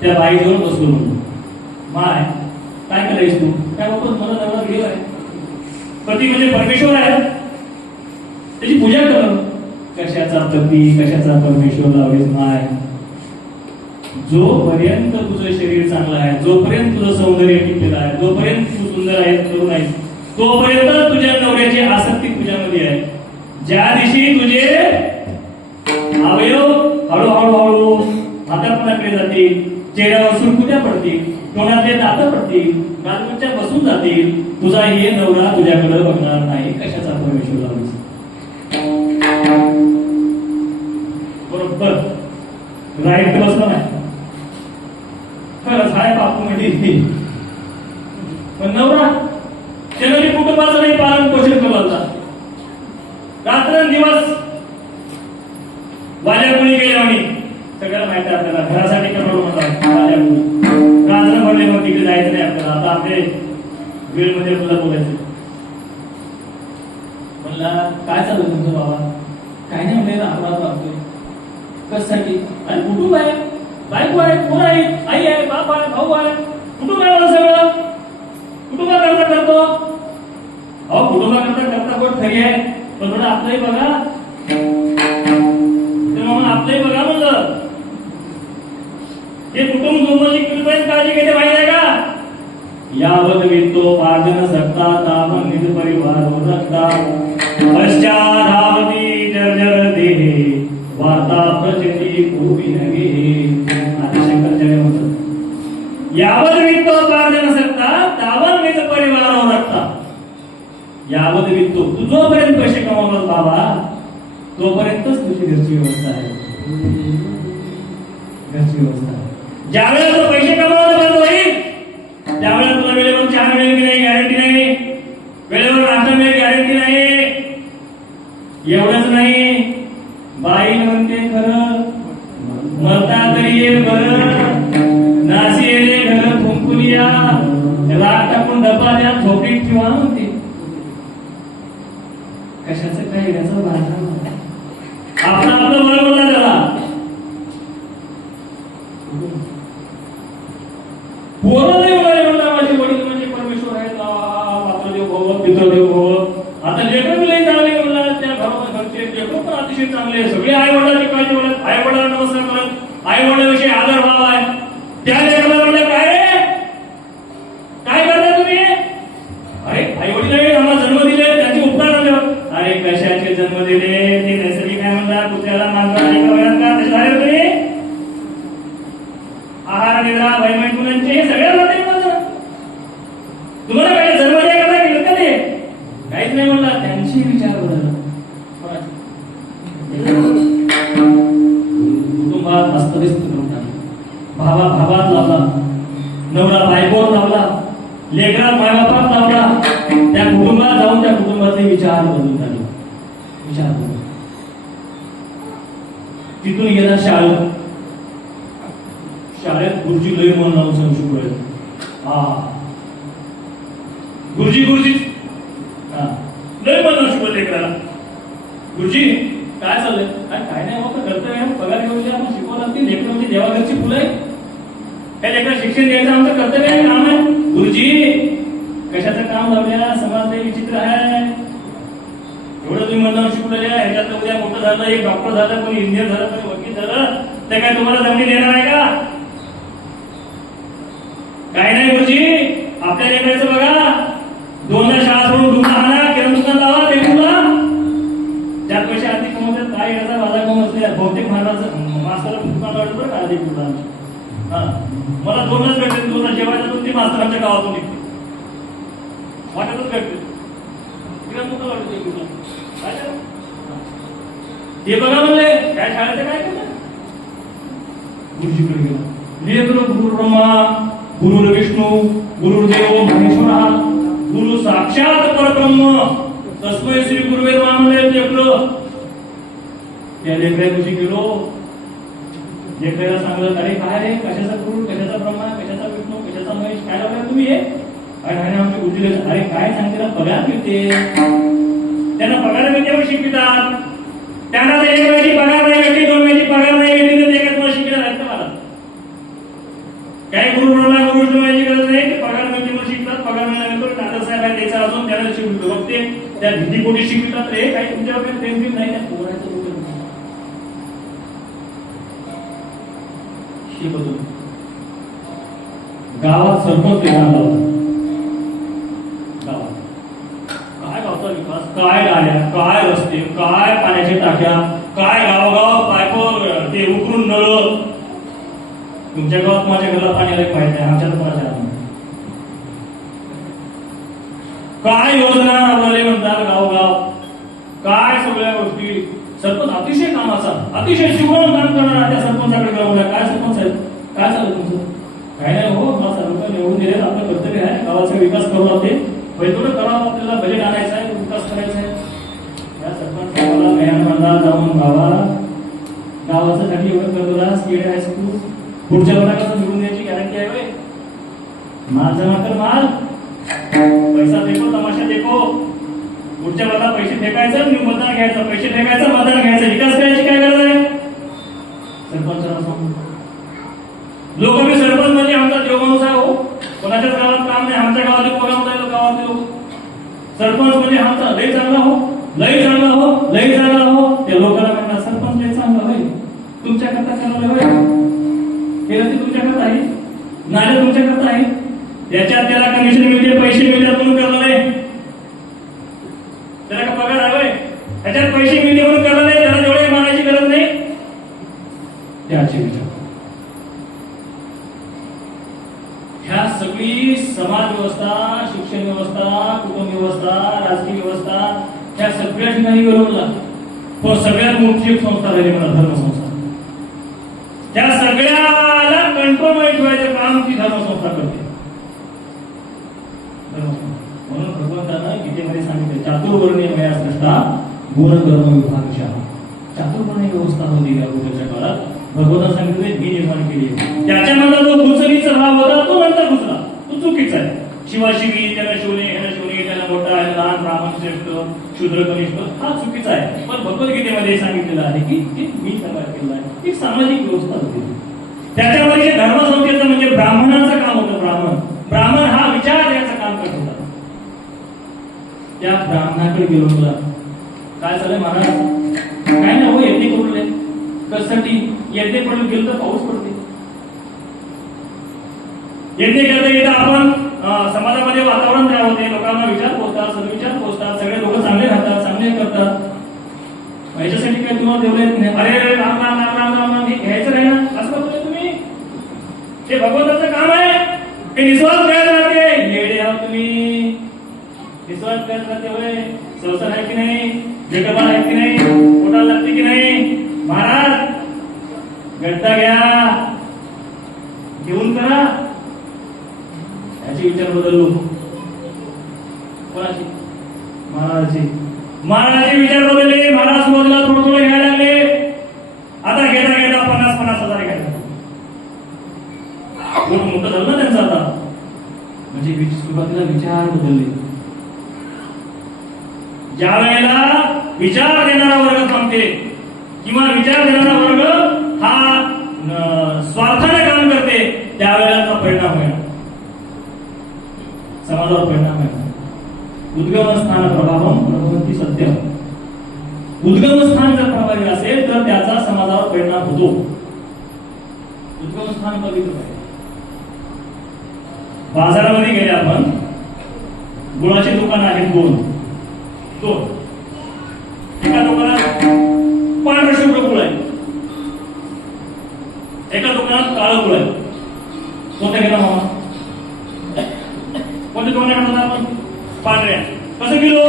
त्या बाई जवळ बसलो म्हणून. माय काय करायस तू? काय बाबा मला नवरा देव आहे, पती म्हणजे परमेश्वर आहे, त्याची पूजा कर. कशाचा पती कशाचा परमेश्वर लावलीस माय? जोपर्यंत तुझं शरीर चांगलं आहे, जोपर्यंत तुझं सौंदर्य टिकलेलं आहे, जोपर्यंत तू सुंदर आहेस, तरुण आहेस, तोपर्यंत तुझ्या नवऱ्याची आसक्ती तुझ्यामध्ये आहे. ज्या दिवशी तुझे अवयव हळूहळू म्हातारपणाकडे जातील, चेहऱ्यावर सुरकुत्या पडतील, तोंडातले दात पडतील, गालगुच्या बसून जातील, तुझा हे नवरा तुझ्याकडे बघणार नाही. कशाचा परमेश्वर लावलीस? बरोबर राईट बसला नाही. खरंच हाय बापू म्हणजे. पण नवरा त्याने कुटुंबाचं नाही पालन पोषण केलं होता. रात्रंदिवस वाल्यामुळे गेले आणि सगळ्याला माहिती आहे आपल्याला. घरासाठी करोड म्हणतात वाल्यामुळे. रात्र म्हणले मग तिकडे जायचं नाही आपल्याला. आता आपले वेळमध्ये तुला बोलायचं म्हणला. काय चाललं तुमचं बाबा? काय नाही म्हणजे अपराध वागतोय. कशासाठी? आणि कुटुंब आहे, बायको आहे, पोरं आहे, आई आहे, बाप आहे, भाऊ आहे, कुटुंब आहे मला सगळं. कुटुंबाकरता करतो. अहो कुटुंबाकरता करता गोष्ट खरी आहे, पण थोडं आपलंही बघा. म्हणून आपलंही बघा म्हणलं. हे कुटुंब जोडण्याची किती काळजी घेते माहिती आहे का? यावत वित्तो पार्जन सकता तापन निज परिवार रखता पश्चाधावती जर्जर देहे वार्ता प्रचिती भूमी नगे. आता शंकराचार्य म्हणतात यावत वित्तो पार्जन सकता तावन निज परिवार रखता. यावत वित्तो, तू जोपर्यंत पैसे कमावतात बाबा तोपर्यंतच तुझी घरची व्यवस्था आहे. घरची व्यवस्था आहे. ज्यावेळेला तू पैसे कमावणं बंद होईल त्यावेळेला तुला वेळेवर चहा मिळेल की नाही गॅरंटी नाही, वेळेवर नाश्ता मिळेल गॅरंटी नाही. एवढंच नाही, बाई म्हणते खरं मरता तरी येईल बरं, नाशी येणे घर फुंकून या, राग टाकून डबा द्या, झोपडीत ठेवा म्हणते. कशाचं काय याचं भाषण आपलं आपलं बरं बोलला त्याला. पोरं नाही म्हणाले म्हणला माझे वडील म्हणजे परमेश्वर आहेत, मातृदेव भव पितृदेव भव. आता लेकरं लई चांगले म्हणला. त्या घरामध्ये घरचे लेकरं पण अतिशय चांगले. सगळे आई वडिलांची काळजी बोलत, आई वडिलांना नमस्कार करत, आई वडिलांविषयी आदर भाव आहे. त्या लेकराला म्हणलं काय रे काय करता तुम्ही? अरे आई वडिलांनी आम्हाला जन्म दिले, त्यांचे उपकार झाले. अरे कशाचे जन्म दिले? ते नैसर्गिक काय म्हणतात, कुत्र्याला मांजराला एका वयात का तसे झाले तुम्ही? आहार निद्रा वैमन मुलांचे हे सगळ्या जाते तुम्हाला काय जन्म द्यायला केलं का ते? काहीच नाही म्हणला. त्यांची विचार बदल. कुटुंबात अस्ताव्यस्त करून टाकलं. भावा भावात लावला, नवरा बायकोत लावला, लेकरा मायबापात लावला. त्या कुटुंबात जाऊन त्या कुटुंबाचे विचार बदलून टाकले. विचार बदल. तिथून गेला शाळेत. शाळेत गुरुजी लय मन लावून सांगू शकतो. गुरुजी गुरुजी लय मन लावून शिकवत लेकराला. गुरुजी काय चाललंय? काय नाही बाबा कर्तव्य पगार घेऊन आपण शिकवावं लागते. लेकर म्हणजे देवाघरची फुलं आहे. त्या लेकरा शिक्षण द्यायचं आमचं कर्तव्य आहे, काम आहे. गुरुजी कशाचं काम लावलेला समाज लय विचित्र आहे. एवढं तुम्ही म्हणणं शिकलेले आहे, ह्याच्यात उद्या मोठं झालं, एक डॉक्टर झालं, कोणी इंजिनियर झालं, कोणी वकील झालं, ते काय तुम्हाला जमिनी देणार आहे का? काय नाही गुरुजी, आपल्या लेकराचं बघा, 2ला शाळा सोडून दुकान आणा, किराणा दुकान लावा, ते मुला ज्यात पैसे आधी कमवतात, काय याचा बाजार कमवले, बहुतेक महाराज मास्तर दुकान वाटत बरं का आधी दुकान. मला 2लाच भेटते, 2ला जेवायला दोन ते मास्तर आमच्या गावातून निघते, वाटतच भेटते. ते बघा म्हणले काय शाळेचं काय केलं, गुरुजीकडे गेला, लेकरो गुरु ब्रह्मा गुरु विष्णू गुरुदेव महेश्वरा गुरु साक्षात परब्रह्म तस्मै श्री गुरुवे नमः म्हणले लेकरं. त्या लेकरापाशी गेलो, लेकराला सांगलं, अरे काय रे, कशाचा गुरु, कशाचा ब्रह्मा, कशाचा विष्णू, कशाचा महेश, काय लावलाय तुम्ही हे? आणि आमचे गुरुजी, अरे काय सांगते ना, पगार मिळते, त्यांना पगार मिळते, शिकवितात. त्यांना तर 1 महिन्याची पगार नाही भेटली, 2 महिन्याची पगार नाही भेटली, तर एका तुम्हाला शिकायला लागतं. मला काही गुरु ब्रह्मा गुरु विष्णू याची गरज नाही, पगार मिळते म्हणून शिकतात. पगार मिळाल्यानंतर दादा साहेब आहे त्याचा अजून त्याला शिकवतो, बघते त्या भीती कोणी शिकवितात रे, काही तुमच्यावर प्रेम नाही, त्या पोराचं शिकवतो. गावात सरपंच वेगळा होता, काय गावचा विकास, काय गाड्या, काय रस्ते, काय पाण्याच्या टाक्या, काय गावोगाव पायप ते उकरून नळ. तुमच्या गावात माझ्या घराला पाणी आलं माहित नाही, आमच्या कोणाच्या काय योजना राबवले म्हणतात गावोगाव, काय सगळ्या गोष्टी. सरपंच अतिशय कामाचा, अतिशय शिकवून काम करणार. त्या सरपंचाकडे गेला, काय सरपंच आहे, काय झालं तुमचं? काय नाही हो, मला सरपंच निवडून दिले, आपलं कर्तव्य आहे गावाचा विकास करू लागते, थोडं करावं, आपल्याला बजेट आणायचं आहे, विकास करायचा आहे. या सरपंचाला महिन्याला जाऊन गावाचा साठी एवढं करतो, स्टेट हायस्कूल पुढच्या वर्गाला निवडून द्यायची गॅरंटी आहे. माल जमा कर, माल पैसा देखो, तमाशा देखो. पुढच्या वर्गाला पैसे फेकायचं, मतदान घ्यायचं, पैसे फेकायचं, मतदान घ्यायचं, विकास करायची काय गरज आहे? सरपंचाला सांगू, लोक बी सरपंच म्हणजे आमचा देव माणूस आहे हो, कोणाच्याच गावात काम नाही, आमच्या गावातले प्रोग्राम आहे गावातले लोक. सरपंच म्हणजे आमचा लय चांगला हो, लय चांगला हो, लय चांगला हो. त्या लोकांना म्हणतात सरपंच लय चांगला होय, तुमच्या करता करायला होय, हे रस्ते तुमच्या करता आहे, नाले तुमच्या करता आहे, त्याच्यात त्याला कमिशन मिळते, पैसे मिळतात म्हणून करणार नाही, त्याला का पगार आहे, त्याच्यात पैसे मिळते म्हणून करणार नाही, त्याला जेवढे मानायची गरज नाही. त्याचे विचार ह्या सगळी समाज व्यवस्था, शिक्षण व्यवस्था, कुटुंब व्यवस्था, राजकीय व्यवस्था, ह्या सगळ्या ठिकाणी विरोधला. पण सगळ्यात मोठी एक संस्था राहिली मला धर्मसंस्था. त्या सगळ्याला कंट्रोलमध्ये ठेवायचं काम ती धर्मसंस्था करते. म्हणून भगवंतानं गीतेमध्ये सांगितलं, चातुर्वर्णीय मया सृष्टा गुणकर्म विभागशः. चातुर्वर्णीय व्यवस्था होती या अगोदरच्या काळात. भगवंतानं सांगितले मी निर्माण केली. त्याच्यामध्ये जो घुसणीचा भाव होता तो नंतर घुसला, तो चुकीचा आहे. शिवाशिवी, त्याला शिवणे, ह्याला शिवणे, त्याला मोठा आहे, लहान, ब्राह्मण श्रेष्ठ, शूद्र कनिष्ठ, हा चुकीचा आहे. पण भगवद्गीतेमध्ये सांगितलेलं आहे की मी तयार केलेला आहे, एक सामाजिक व्यवस्था होती. त्याच्यामध्ये धर्मसंस्थेचं म्हणजे ब्राह्मणाचं काम होतं. ब्राह्मण हा विचार द्यायचं काम करत होता. त्या ब्राह्मणाकडे गेलो तुला काय झालं महाराज, काय ना हो यज्ञ करून कशासाठी यज्ञ पडून गेलो तर पाऊस पडते. यज्ञ करता येतं आपण समाजामध्ये वातावरण तयार होते, लोकांना विचार पोचतात, सद्विचार पोचतात, सगळे लोक चांगले राहतात, चांगले करतात. याच्यासाठी काय तुम्हाला देवले नाही, अरे राम राम राम राम राम राम हे घ्यायचं नाही ना, असं बोलतोय तुम्ही. हे भगवंताचं काम आहे, ते निस्वार्थ प्रयत्न राहते. येडे आहात तुम्ही, निस्वार्थ प्रयत्न राहते होय. संसार आहे की नाही, जगबाळ आहे की नाही, पोटाला लागते की नाही. महाराज गड्डा घ्या, घेऊन करा. याचे विचार बदललो. कोणाचे? महाराजाचे विचार बदलले. महाराज मोदीला थोडं थोडं घ्यायला लागले. आता घेता घेता 50,000 घ्यायला मोठं झालं ना त्यांचं. आता म्हणजे सुरुवातीला विचार बदलले. ज्या वेळेला विचार देणारा वर्ग थांबते किंवा विचार देणारा वर्ग हा स्वार्थाने काम करते, त्यावेळेला परिणाम होईल, समाजावर परिणाम होईल. उद्गम स्थान प्रभावम प्रभवंती सत्य. उद्गमस्थान जर प्रभावी असेल तर त्याचा समाजावर परिणाम होतो. उद्गमस्थान पवित्र आहे. बाजारामध्ये गेले आपण, गुळाची दुकान आहेत दोन. एका दुकानात पांढरं शुभ्र गुळ आहे, एका दुकानात काळं गुळ आहे. कोणत्या घेता मामा? कोणत्या दुकानात घेतात आपण? पांढऱ्या. कसं किलो?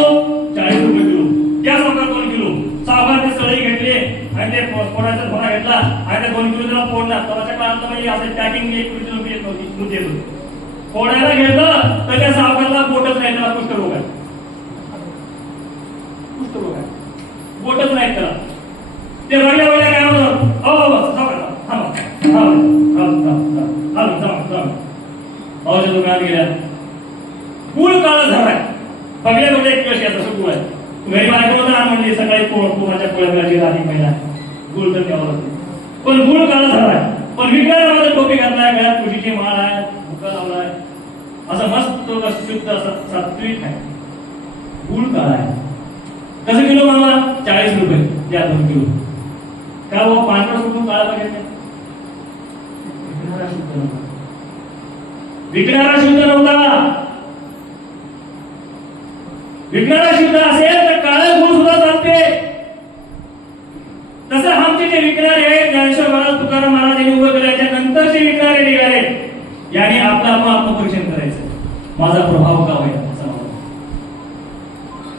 40 रुपये किलो. त्या सावकार 2 किलो. सावकार ते सळई घेतले आणि ते फोडाचा धोरा घेतला आणि ते 2 किलो त्याला फोडला. त्याच्या काळात म्हणजे असं पॅकिंग 1 किलो येत नव्हती. फोडायला घेतलं तर त्या सावकारला बोटच नाही, त्याला कुष्ठरोग आहे. कुष्ठरोग आहे, बोटच नाही त्याला. ते रगड्या वगैरे काय म्हणतात, औषध दुकानात गेल्या, गुळ काळा झालाय. बघल्या म्हणजे एक कशी असं गुळ आहे. घरी बायको ना म्हणजे सकाळी पुराच्या पोळ्याची राधी महिना गुळ तर द्यावं लागते, पण गुळ काळा झालाय. पण विकणाऱ्यामध्ये टोपी घातलाय, गळ्यात तुळशीची माळ आहे, भुका लावलाय, असं मस्त शुद्ध असं सात्विक आहे. गुळ काळा आहे. कसं किलो मामा? 40 रुपये. द्या 2 किलो. का हो पांढरा सुटून काळा बघायचा? विकणारा शुद्ध नव्हता. विकणारा शुद्ध नव्हता. विकणारा शुद्ध असेल तर काळं गुळ सुद्धा चालते. तसं आमचे जे विकणारे आहेत, ज्ञानेश्वर महाराज, तुकाराम महाराज यांनी उभं केल्याच्या नंतर जे विकणारे निघाले, याने आपलं आत्मपरीक्षण करायचं. माझा प्रभाव का होईल?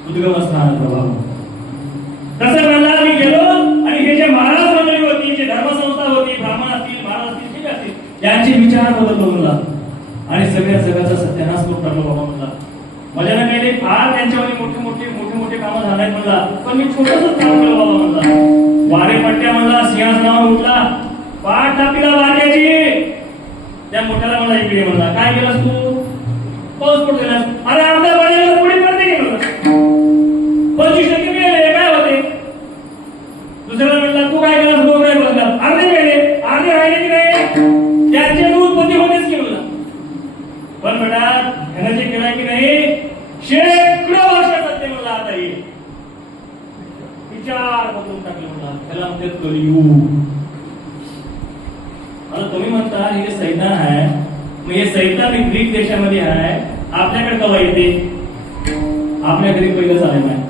उद्गमस्थान प्रभाव. तसं म्हणला मी गेलो आणि हे जे महाराज मंडळी होती, जे धर्मसंस्था होती, ब्राह्मण असतील, महाराज असतील, ठीक असतील, यांचे विचार बदललो मला आणि सगळ्या जगाचा सत्यानाश करून टाकलो बाबा म्हणला. माझ्या काही फार त्यांच्यावर मोठे कामं झाले म्हणला, पण मी छोटंसं काम केलं बाबा म्हणला. वारे पट्ट्या म्हणला, सिंहासनावर उठला, पाठ टाकीला वाट्याची. त्या मोठ्याला म्हणला इकडे म्हणला, काय केलंस तू? पाऊस पडतो. अरे आमच्या पाण्याला पुढे पडते की म्हणला, 25% मिळाले, काय होते? दुसऱ्याला म्हणला तू काय केलंस? रोग नाही बघला, अर्धे मिळाले, अर्धे राहिले की नाही? त्यांची उत्पत्ती होतेच की म्हणला. पण बेटा ह्यानं जे केलंय की नाही, शेकडो वर्ष चालते म्हणला. आता हे विचार बदलून टाकले म्हणला. त्याला म्हणते कलियुग. आता तुम्ही म्हणता हे सैतान आहे, मग हे सैतान ग्रीक देशामध्ये आहे, आपल्याकडे कवा येते? आपल्या घरी पहिलं चालेल नाही.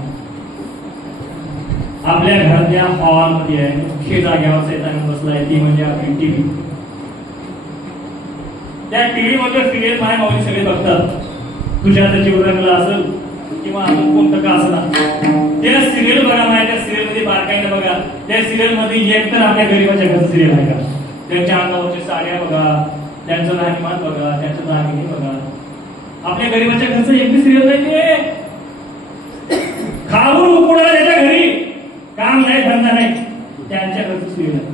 आपल्या घरातल्या हॉल मध्ये आहे, मुख्य जागेवर सैतान बसलाय, ती म्हणजे आपली टीव्ही. त्या टीव्ही मध्ये सिरियल माय माऊली सगळे बघतात. तुझ्या जीवनाला असेल किंवा अजून कोणतं का असणार, त्या सिरियल बघा. माझ्या त्या सिरियल मध्ये बारकाईने बघा. त्या सिरियल मध्ये एक तर आपल्या गरीबाच्या घरचं सिरियल आहे का? त्यांच्या अंगावरच्या साड्या बघा, त्यांचं राहणीमान बघा, त्यांचं दागिने बघा. आपल्या गरीबाच्या घरचं एक बी सिरियल नाही. ते खाऊन उकडा त्याच्या घरी, काम नाही, धंदा नाही, त्यांच्या घरचं सिरियल आहे.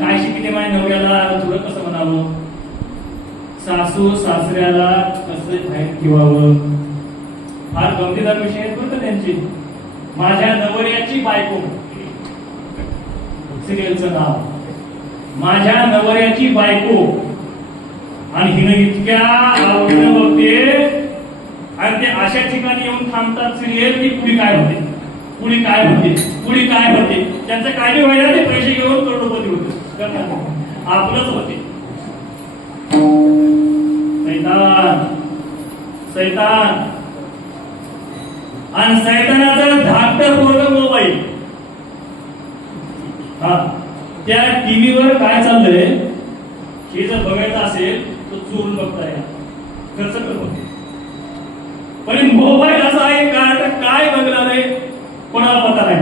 काय शिकते माझ्या नवऱ्याला, तुला कसं म्हणावं, सासू सासऱ्याला कसं बाहेर ठेवावं, फार गंभीर विषय आहेत बरं का त्यांची. माझ्या नवऱ्याची बायको सिरियलचं नाव, माझ्या नवऱ्याची बायको. आणि हिनं इतक्या आवडीनं बघते आणि ते अशा ठिकाणी येऊन थांबतात सिरियल की पुढे काय होते, पुढे काय होते, पुढे काय होते. त्यांचं काय व्हायला ते पैसे घेऊन करोडपती होते. आपलंच होते. सैतान सैतान आणि सैतानाचा धाकटा पोरगा मोबाईल. त्या टीव्हीवर काय चाललंय हे जर बघायचं असेल तर चोरून बघता येईल, खर्च करतो. पण मोबाईल असा आहे का काय बघणार आहे कोणाला पता नाही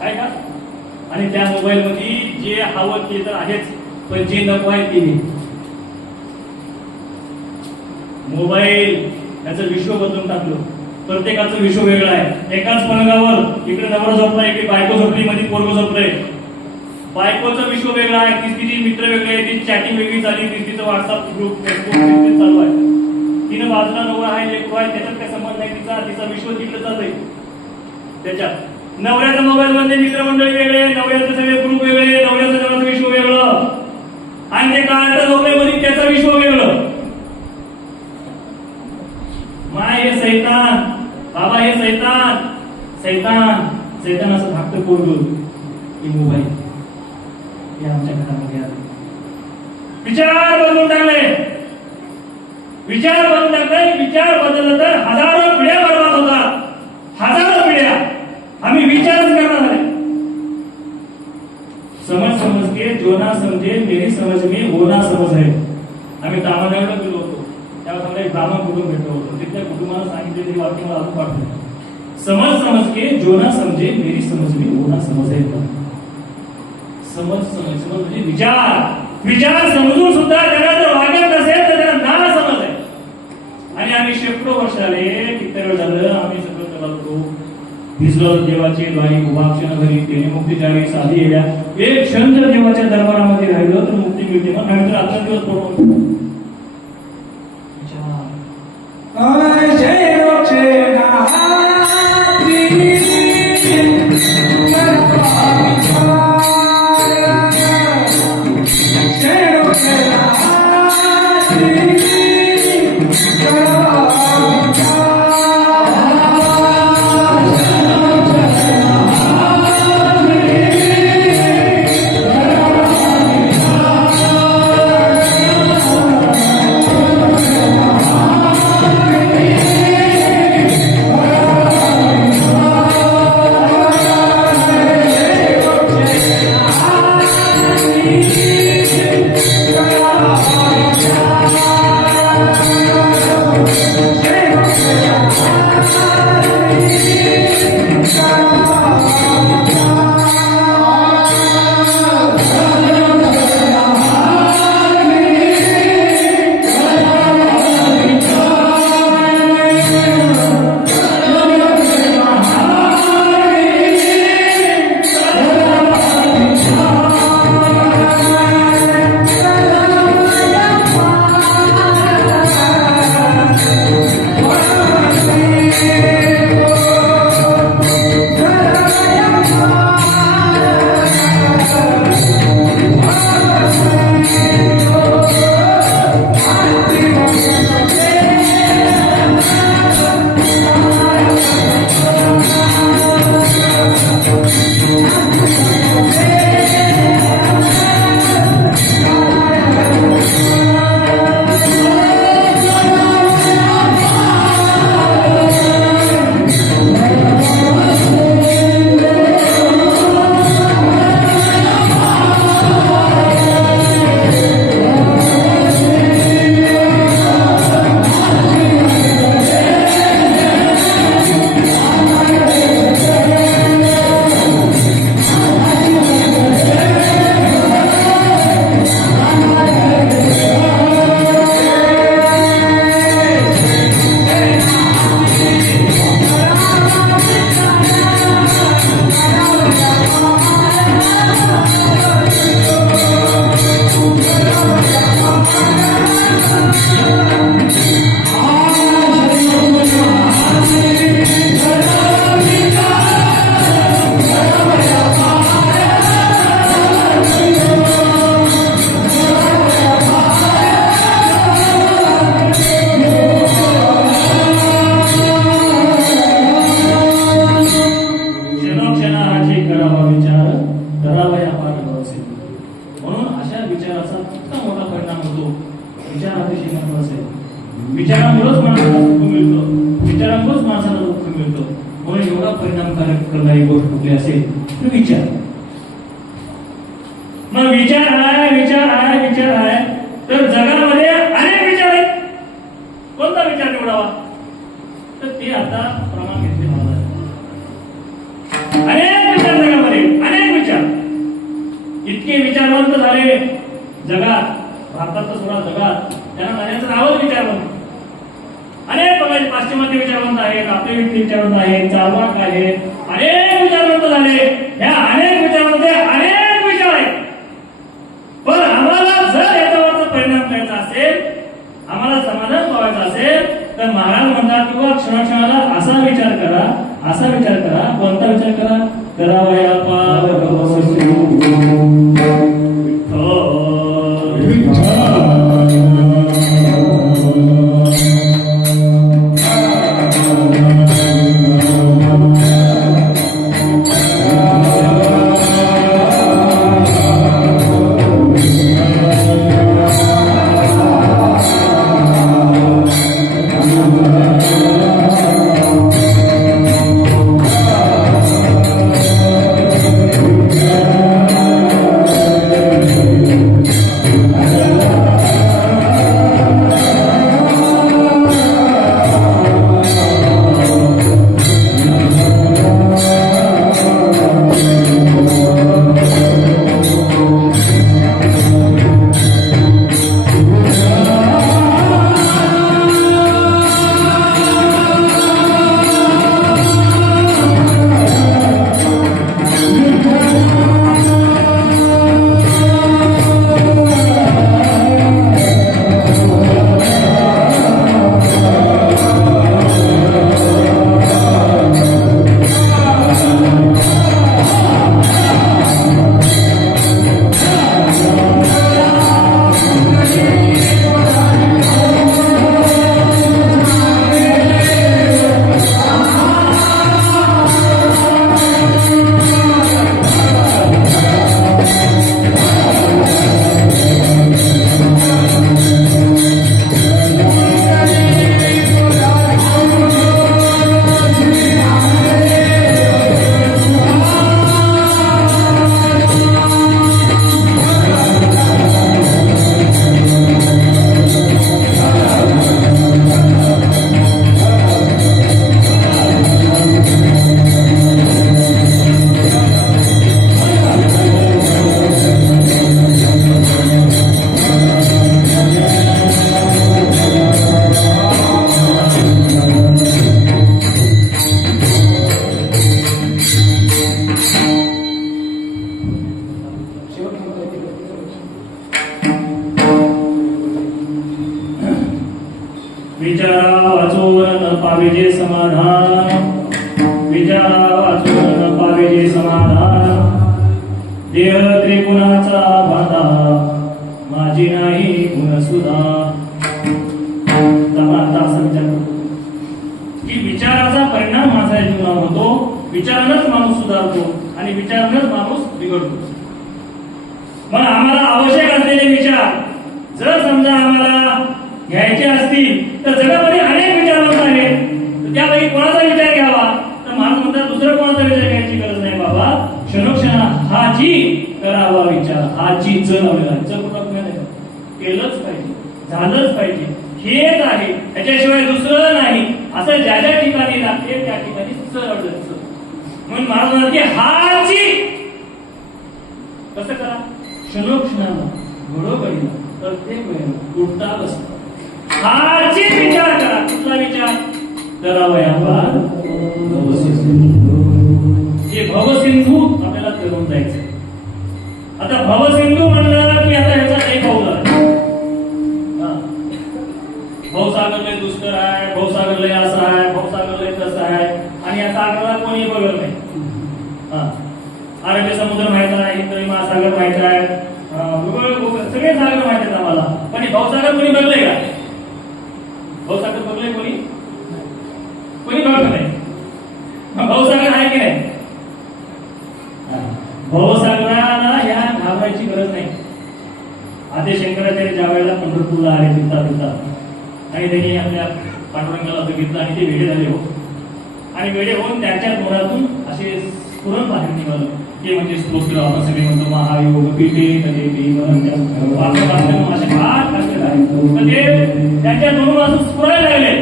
काय का. आणि त्या मोबाईल मध्ये जे हवं ते तर आहेच, पण जे नको आहे ते नाही. मोबाईल याचं विश्व बदलून टाकलं. प्रत्येकाचं विश्व वेगळं आहे. एकाच पलंगावर इकडे नवरा झोपलाय, इकडे बायको झोपली, मध्ये पोरगं झोपलंय. बायकोचं विश्व वेगळं आहे, तिची मित्र वेगळे, तिची चॅटिंग वेगळी झाली, तिचं व्हॉट्सअप ग्रुप फेसबुक चालू आहे. तिनं बाजूला नवरा आहे, लेकरू आहे, त्याच्यात काय संबंध नाही तिचा. तिचा विश्व तिकडे चालतंय. त्याच्यात नवऱ्याच्या मोबाईल मध्ये मित्रमंडळी वेगळे, नवऱ्याचे सगळे ग्रुप वेगळे, नवऱ्याचं जगाचं विश्व वेगळं आणि ते काळाच्या झोपड्यामध्ये त्याचं विश्व वेगळं. माय हे सैतान, बाबा हे सैतान. पोरगं की मोबाईल हे आमच्या घरामध्ये आले. विचार बदलून टाकले, विचार बदलून टाकले. विचार बदलला तर हजारो पिढ्या बर्बाद होतात, हजारो पिढ्या. आम्ही विचारच करणार आहे. समझ समझ के जो ना समझे मेरी समझ में वो ना समझ है. आम्ही तामिळनाडूला गेलो होतो, त्यावेळेस आम्हाला एक ब्राह्मण कुटुंब भेटलं होतं. तिथल्या कुटुंबाला सांगितलेली वाक्य मला अजून पाठवलं. समझ समझ के जो ना समझे मेरी समझ में वो ना समझ है. समझ समझ समझ म्हणजे विचार. विचार समजून सुद्धा त्याला जर वागत नसेल तर त्याला ना समज आहे. आणि आम्ही शेकडो वर्ष झाले, किती वेळ झालं आम्ही सगळं करतो. भिजलो देवाची द्वारी उभा क्षण घरी त्याने मुक्ती जावी साधी येल्या. एक क्षण जर देवाच्या दरबारामध्ये राहिलो तर मुक्ती मिळते. मग आम्ही तर आता दिवस पडतो. विचारामुळेच माणसाला सुख मिळतं, विचारामुळेच माणसाला दुःख मिळतं. म्हणून एवढा परिणामकारक करणारी गोष्ट कुठली असेल तर विचार. मग विचार आहे, विचार आहे, विचार आहे. तर जगामध्ये अनेक विचार आहेत. कोणता विचार निवडावा तर ते आता प्रमाण घेतले मला. अनेक विचार जगामध्ये, अनेक विचार. इतके विचारवंत झाले जगात, भारतात सुद्धा जगात त्यांना जाण्याचं नावच विचारवंत. अनेक बघायचे पाश्चिमात्य विचारवंत आहेत, आपले विचारवंत आहेत, चार्वाक आहेत, अनेक विचारवंत झाले. ह्या अनेक विचारांमध्ये अनेक विचार आहेत. पण आम्हाला जर याच्यावरचा परिणाम करायचा असेल, आम्हाला समाधान पावायचं असेल तर महाराज म्हणतात किंवा क्षणाक्षणाला असा विचार करा, असा विचार करा. कोणता विचार करा? करावया पावक विचारा वाचून न पाविजे समाधान, विचारा वाचून न पाविजे समाधान, देह त्रिगुणाचा बाधा माझी नाही गुणसुधा. की विचाराचा परिणाम माझ्या जीवनावर होतो, विचारानंच माणूस सुधारतो आणि विचारानंच माणूस बिघडतो. मग आम्हाला आवश्यक असलेले विचार जर समजा आम्हाला घ्यायचे असतील तर जगामध्ये अनेक विचारवंत आहेत, तर त्यापैकी कोणाचा विचार घ्यावा तर माणूस म्हणतात दुसरा कोणाचा विचार घ्यायची गरज नाही बाबा, क्षणोक्षण हा जी करावा विचार, हा जी जर केलंच पाहिजे, झालंच पाहिजे, हेच आहे, त्याच्याशिवाय दुसरं नाही, असं ज्या ज्या ठिकाणी लागते त्या ठिकाणी सरळ. म्हणून महाराज म्हणतात की हाची कसं करा, क्षणोक्षणाला घडोघडीला प्रत्येक वेळेला उठता बसता हाची विचार करा. कुठला विचार करावयावा, हे भवसिंधू आपल्याला करून जायचं. आता भवसिंधू म्हणलं की आता ह्याचा एक भाऊ झाला, भाऊसागर लय दुष्कर आहे, भाऊसागर लय असं आहे, भाऊसागर लय तसं आहे, आणि या सागराला कोणी बघत नाही. अरबी समुद्र माहित आहे, हिंदी महासागर माहित आहे, सगळे सागर माहित आहेत आम्हाला, पण भाऊसागर कोणी बघले का? भाऊसागर बघले कोणी? कोणी बघत नाही. भाऊसागर आहे की नाही? भाऊसागराला या घाबरायची गरज नाही. आद्य शंकराचार्य ज्या वेळेला पंढरपूरला आले फिरता फिरता आणि त्यांनी आपल्या पांडुरंगाला बघितलं आणि ते वेडे झाले हो, आणि वेडे होऊन त्यांच्या तोंडातून असे स्फुरण बाहेर निघालं. ते म्हणजे स्तोत्र आपण सगळे म्हणतो महायोग पीठे कधी त्यांच्या तोंडून असं स्फुरायला लागले.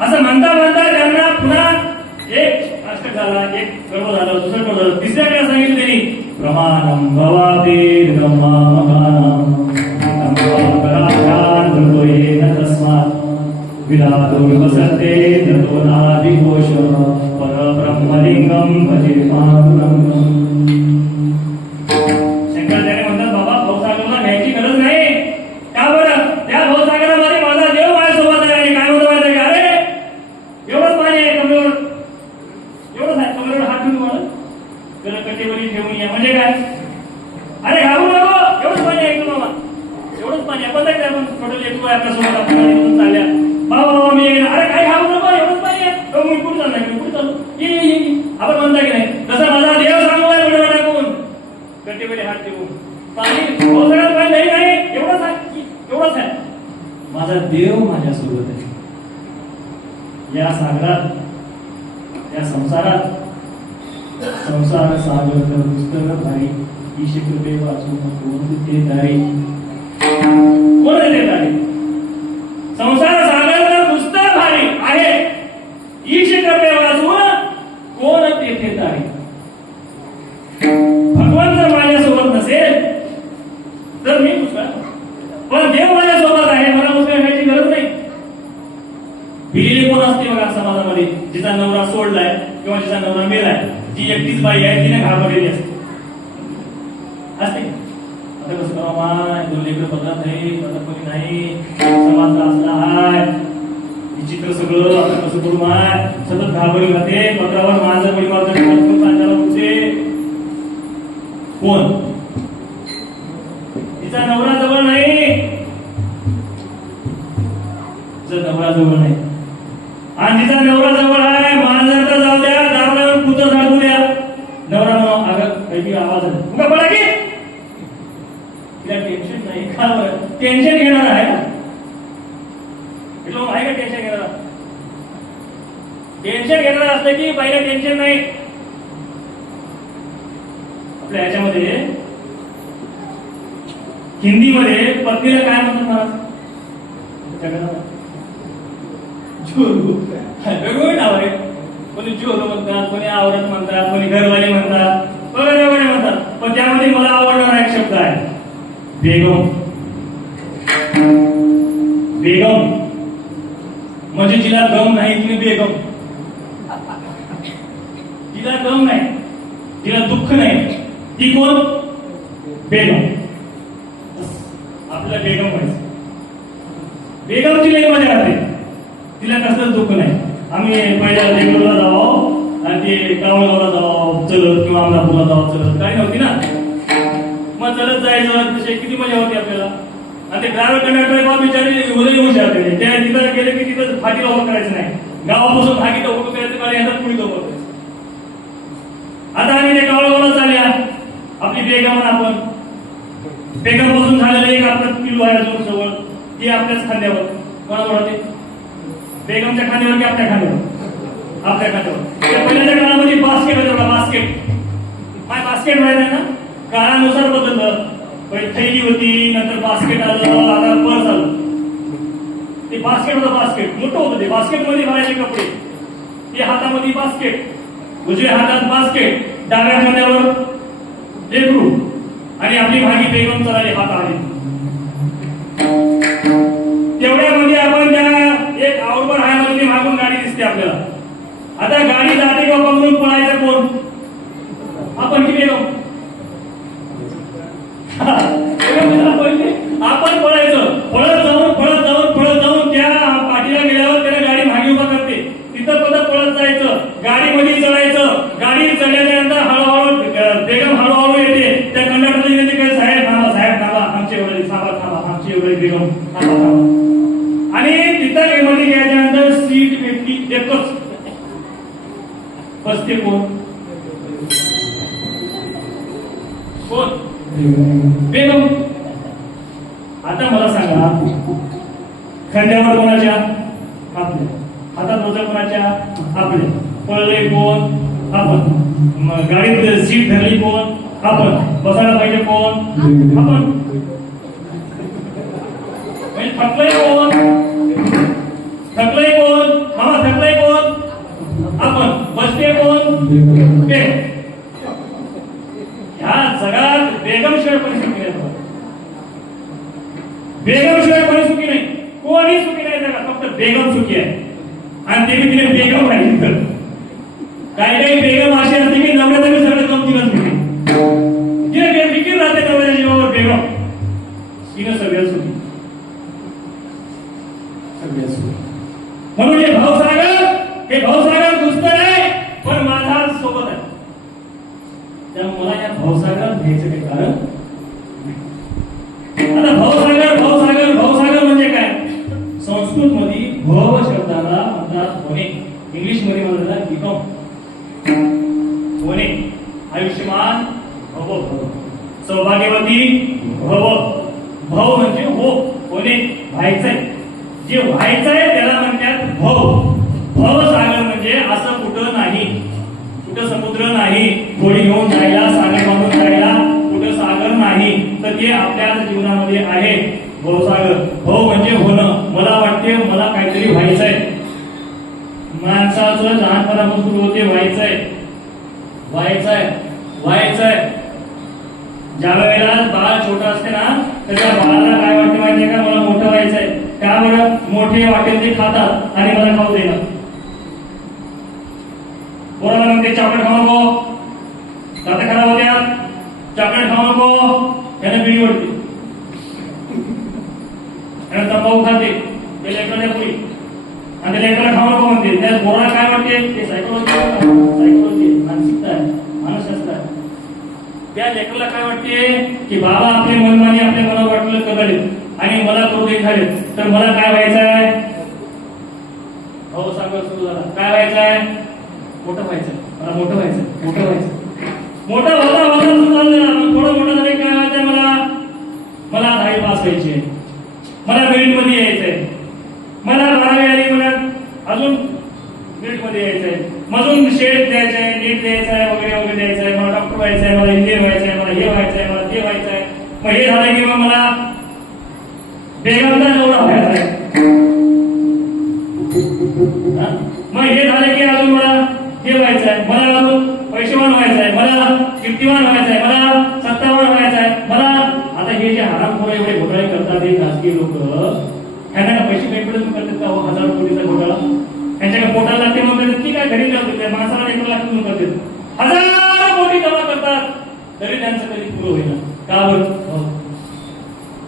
असं म्हणता म्हणता त्यांना पुन्हा एक अष्टक झाला, एक गर्व झालं, दुसरं गर्व झालं, तिसऱ्या वेळेला सांगितलं त्यांनी प्रमाणम भवाते ब्रह्मामगानम विधातुर्वसते ततो नादिघोष परब्रह्मलिंगम भजे पांडुरंगम. शंकराचार्य म्हणतात बाबा भाऊसागराला घ्यायची गरज नाही. का बरं? त्या भाऊसागरामध्ये माझा देव माझ्यासोबत आहे. आणि काय होतं माहिती का? अरे एवढंच पाणी आहे कमरेवर, एवढंच आहे कमरेवर हात ठेवून मला जरा कटेवरी ठेवून या म्हणजे काय? अरे घाबरू नको, एवढंच पाणी आहे बाबा, एवढंच पाणी आपण काय आपण थोडं लेकरू आहे आपल्यासोबत, आपण चालल्या बाबा मी अरे काय घाबरू नको, एवढंच पाणी आहे, मी कुठे चाललाय, मी कुठे चालू ये आपण म्हणता की नाही तसं माझा देव सांगूय बडवा टाकून कटेवरी हात ठेवून पाणी पावसाळ्यात पाणी नाही, एवढंच आहे, एवढंच आहे. माझा देव माझ्यासोबत आहे. या सागरात, या संसारात, संसार सागर पुस्तक भारी ईश कृपे वाचून कोण ते दारी, कोण ते दारी? संसार सागर पुस्तक भारी आहे, ईश कृपे वाचून कोण तेथे दारी. भगवान जर माझ्यासोबत नसेल तर मी पुस्तक, पण देव माझ्यासोबत आहे, मला पुस्तक घ्यायची गरज नाही. भिलेली कोण असते बघा समाजामध्ये? जिचा नवरा सोडलाय किंवा जिचा नवरा मेलाय, जी एकटीच बाई आहे तिने घाबरलेली असते. आता कसं करावा, दोन लेकर पदरात नाही, पदरपणी नाही, समाज असला हाय, विचित्र सगळं, आता कसं करू माय, सतत घाबरले जाते, पत्रावर माझं बळी मारतो सांगायला होते. कोण? तिचा नवरा जवळ नाही, जर नवरा जवळ नाही आणि तिचा नवरा जवळ आहे, माझं तर जाऊ द्या, दारावर कुत्र झाडू द्या, नवरा म्हणून अगं काही आवाज आहे तुका पडा की तिला टेन्शन नाही. का बरं? टेन्शन घेणार आहे ना, आहे का टेन्शन घेणार? टेन्शन घेणार असलं की बाईला टेन्शन नाही. आपल्या ह्याच्यामध्ये हिंदीमध्ये पत्नीला काय म्हणतात महाराज? वेगवेगळे नाव आहे. कोणी जोरू म्हणतात, कोणी आवडत म्हणतात, कोणी घरवाले म्हणतात, वगैरे वगैरे म्हणतात. पण त्यामध्ये मला आवडणारा एक शब्द आहे बेगम. बेगम म्हणजे जिला गम नाही तिने बेगम, जिला गम नाही, जिला दुःख नाही, ती कोण? बेगम. आपल्याला बेगम व्हायचं. बेगमची लई मजा राहते, तिला कसलंच दुःख नाही. आम्ही पहिल्या देगलूरला जावं आणि ते कावळगावला जावं चलत किंवा अमरापूरला जावं चलत, गाडी नव्हती ना, मग चलत जायचं. तसे किती मजा होती आपल्याला. आणि ते ड्रायव्हर कंडक्टर बाबा बिचारी उदय येऊ शकते, त्या तिथं गेले की तिथं फाटीला उभं करायचं नाही, गावापासून फाटीला उभं करायचं, गाडी हातात पुढे उभं करायचं. आता आम्ही ते कावळगावला चालल्या, आपली बेगम आपण बेगमपासून झालेलं एक आपलं किल्लो आहे अजून जवळ, ती आपल्याच खांद्यावर. कोणावर होते? बेगमच्या खांद्यावर की आपल्या खांद्यावर? आपल्या खांद्यावर. त्या पहिल्याच्या काळामध्ये बास्केट होतं बघा, बास्केट. काय बास्केट माहिती आहे ना? काळानुसार बदललं. पहिले थैली होती, नंतर बास्केट आलं, आता पर्स आलं. ते बास्केट होतं, बास्केट मोठं होतं. ते बास्केट मध्ये भरायचे कपडे, ते हातामध्ये बास्केट, उजव्या हातात बास्केट, डाव्या खांद्यावर लेकरू आणि आपली भागी बेगम चालली हात आली. तेवढ्यामध्ये आपण त्या एक आवडवर हायमध्ये मागून गाडी दिसते आपल्याला. आता गाडी जाते का पकडून पळायचं कोण? आपण की बेगम? आपण पळायचं, पळत जाऊन त्या पाठीला गेल्यावर त्याला गाडी मागे उभा करते, तिथं परत पळत जायचं, गाडीमध्ये चढायचं. गाडी चढल्याच्या नंतर हळूहळू बेगम हळूहळू येते. त्या कंडक्टरने येते काय, साहेब थांबा, आमचे एवढे साबा थांबा, आमची एवढे बेगम थांबा. आणि तिथं मध्ये गेल्याच्या नंतर सीट भेटली एकच, बसते कोण? बेगम. आता मला सांगा, खांद्यावर कोणाच्या? आपल्या. हातात रोजा कोणाच्या? आपल्या. पळले कोण? आपण. गाडीत सीट धरली कोण? आपण. बसायला पाहिजे कोण? आपण. थकलंय कोण? थकलंय कोण? मामा थकलंय कोण? आपण. बसते कोण? ह्या जगात बेगमशिवाय कोणी सुखी नाही. बेगमशिवाय कोणी सुखी नाही, कोणी सुखी नाही जगात, फक्त बेगम सुखी आहे. आणि ते तिने बेगम राहिली तर काही बेगम अशी असते की नवऱ्याचं मी सगळं गमतीलाच भेटते, तिने बेफिकीर राहते नवऱ्याच्या जीवावर. बेगम तिने सगळ्या सुखी, सगळ्या सुखी. म्हणून हे भावसागर दुसरं नाही, पण माझा सोबत आहे. त्यामुळे मला या भावसागरात घ्यायचं काही कारण. आता भावसागर म्हणजे काय? संस्कृत मध्ये भव शब्दाला म्हणतात होणे, इंग्लिश मध्ये म्हणतात बिकम. होणे, आयुष्यमान भव, सौभाग्यवती भव. भव म्हणजे हो, होणे, व्हायचंय. जे व्हायचंय त्याला म्हणतात भव. भवसागर म्हणजे असं कुठं नाही, कुठं समुद्र नाही, होडी घेऊन जायला, सागर बांधून जायला कुठं सागर नाही, तर ते आपल्याच जीवनामध्ये आहे भवसागर. भव म्हणजे होणं. मला वाटते मला काहीतरी व्हायचंय. माणसाचं लहानपणापासून सुरू होते व्हायचंय. ज्या वेळेला बाळ छोटा असते ना, तर त्या बाळाला काय वाटते माहितीये का? मला मोठं व्हायचंय. का बरं? मोठे वाटेल ते खातात आणि मला खाऊ देणार. कोणाला म्हणते चॉकलेट खाऊ नको, दात खराब होत्या, चॉकलेट खाऊ नको, त्याने बिडी ओढते, त्याने तंबाखू खाते, ते लेकराच्या पुढे, आणि ते लेकराला खाऊ नको म्हणते. त्या पोराला काय वाटते? ते सायकोलॉजी मानसिकता आहे, मानसशास्त्र आहे. त्या लेकराला काय वाटते की बाबा आपले मनमानी आपल्या मनावर वाटलं करले आणि मला करू दे झाले, तर मला काय व्हायचं आहे? हो सांगा सुरू झाला. काय व्हायचं आहे? मोठं व्हायचं. मला मोठं व्हायचं. मोठं होता सुरू झालं. थोडं मोठं झालं काय व्हायचंय? मला 10वी पास व्हायची, मला मेरिट मध्ये यायचंय, मला 12वी आली, मला अजून मेरिट मध्ये यायचंय, अजून शेट द्यायचंय, नीट द्यायचंय, वगैरे द्यायचंय, मला डॉक्टर व्हायचंय, मला इंजिनियर व्हायचंय, मला हे व्हायचंय, मला ते व्हायचंय. मग हे झालं की मग मला बेगमचा एवढा व्हायचा आहे. मग हे झालं की अजून मला हे व्हायचं आहे, मला अजून पैसेवान व्हायचं आहे, मला कीर्तिवान व्हायचं आहे, मला सत्तावान व्हायचं आहे, मला. आता हे जे हरामखोर एवढे घोटाळे करतात हे खासगी लोक, ह्यांना पैसे काही पडत करतात का? 1000 कोटीचा घोटाळा त्यांच्या पोटाला लागते म्हणून की काय घरी लावते, त्या माणसाला 1 लाख म्हणून करतात, 1000 कोटी जमा करतात, तरी त्यांचं कधी पुरं होईना. का बरं?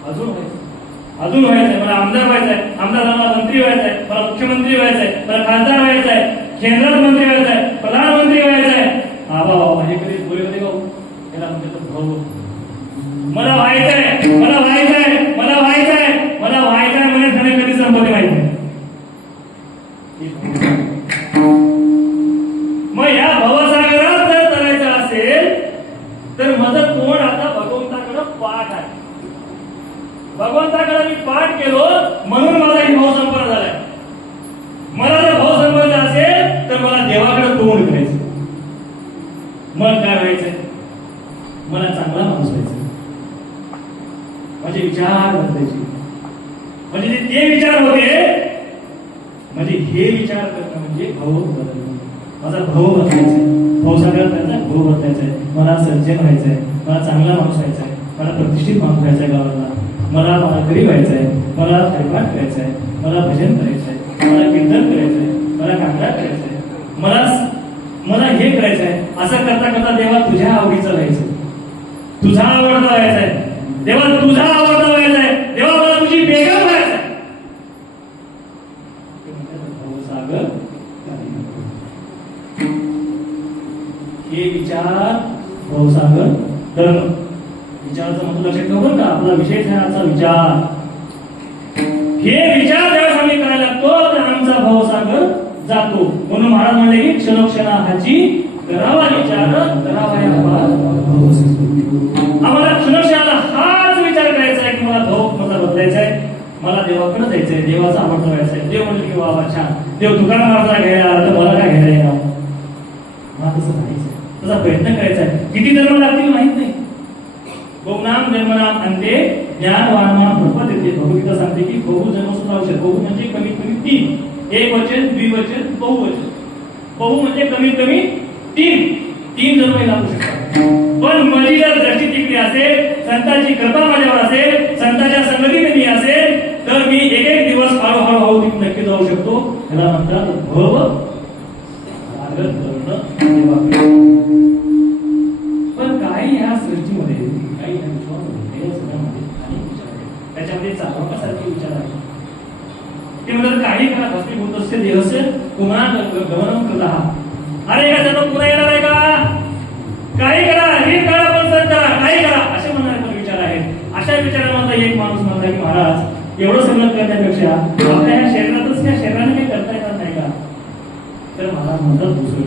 अजून व्हायचं. अजून व्हायचंय, मला आमदार व्हायचंय, आमदार मला मंत्री व्हायचंय, मला मुख्यमंत्री व्हायचंय, मला खासदार व्हायचंय, केंद्रात मंत्री व्हायचंय, प्रधानमंत्री व्हायचंय. बाबा माझे कधी बोलले होते का? त्याला म्हणतात भाऊ मला व्हायचंय, मला व्हायचंय, मला व्हायचंय, मला व्हायचंय म्हणजे त्याने कधी संपत्ती माहित नाही. मग या भवसागरात जर करायचं असेल तर माझं तोंड आता भगवंताकडे पाठ आहे. भगवंताकडे मी पाठ केलो म्हणून मला ही भाव संपन्न झालाय. मला जर भाव संपन्न असेल तर मला देवाकडे तोंड करायचं. मग काय व्हायचंय? मला चांगला माणूस व्हायचा, माझे विचार बदलायचे. म्हणजे ते विचार होते म्हणजे हे विचार करणं म्हणजे भाव बदलणं. माझा भाव बदलायचा, भावसागरात त्याचा भाव बदलायचा आहे. मला सज्जन व्हायचंय, मला चांगला माणूस व्हायचा आहे, मला प्रतिष्ठित माणूस व्हायचा आहे गावाला, मला मालकरी व्हायचं आहे, मला हरिपाठ करायचं आहे, मला भजन करायचं आहे, मला कीर्तन करायचं आहे, मला कांगडा करायचा आहे, मला हे करायचं आहे. असं करता करता देवा तुझ्या आवडीचं व्हायचं, तुझा आवडता व्हायचा आहे, देवा तुझा आवडता व्हायचा आहे, देवा मला तुझी बेगम व्हायचं आहे. सागर हे विचार भावसागर धर्म विचाराचं मतलब लक्षात ठेवू बरं का. आपला विषय आहे आजचा विचार. हे विचार ज्यावेळेस आम्ही करायला लागतो तर आमचा भावसागर जातो. म्हणून महाराज म्हणले की क्षणोक्षणाची करावा विचार करावा आम्हाला क्षणोक्षणाला हाच विचार करायचा आहे की मला भाव माझा बदलायचा आहे, मला देवाकडे जायचंय, देवाचा आवडता व्हायचा आहे. देव म्हणले की बाबा छान, देव तुकाराम महाराजांना घ्यायला आला तर मला काय घ्यायला येणार? मला तसं जायचंय, तसा प्रयत्न करायचा आहे. किती जन्म लागतील माहित नाही. बहुनाम जन्मनाम अंते ज्ञान वाणमान प्रपद येते. भगवद्गीता सांगते की बहु जन्मसूत्रावश्यक. बहु म्हणजे कमीत कमी 3, एक वचन, द्विवचन, बहुवचन. बहु म्हणजे कमीत कमी 3 जन्म लागू शकतात. पण माझी जर दृष्टी टिकली असेल, संतांची कृपा माझ्यावर असेल, संतांच्या संगतीने मी असेल तर मी एक दिवस हळूहळू नक्की जाऊ शकतो. याला म्हणतात भव सागर धरणं. पण काही ह्या सृष्टीमध्ये काही ह्या विश्वामध्ये सगळ्यामध्ये अनेक विचार आहेत. त्याच्यामध्ये चालवण्यासारखे विचार आहेत. ते म्हणतात काही करा भस्मीभूत असते देहस्य पुन्हा गमन करत आहात. अरे का त्याचा पुन्हा येणार आहे का? काही करा, हे करा, पण सर करा, काही करा असे म्हणणारे पण विचार आहेत. अशा विचारांमधला एक माणूस म्हणला की महाराज एवढं सगळं करण्यापेक्षा आपल्या ह्या शरीरातच या शरीराने काही करता येणार नाही का? तर महाराज म्हणतात दुसरं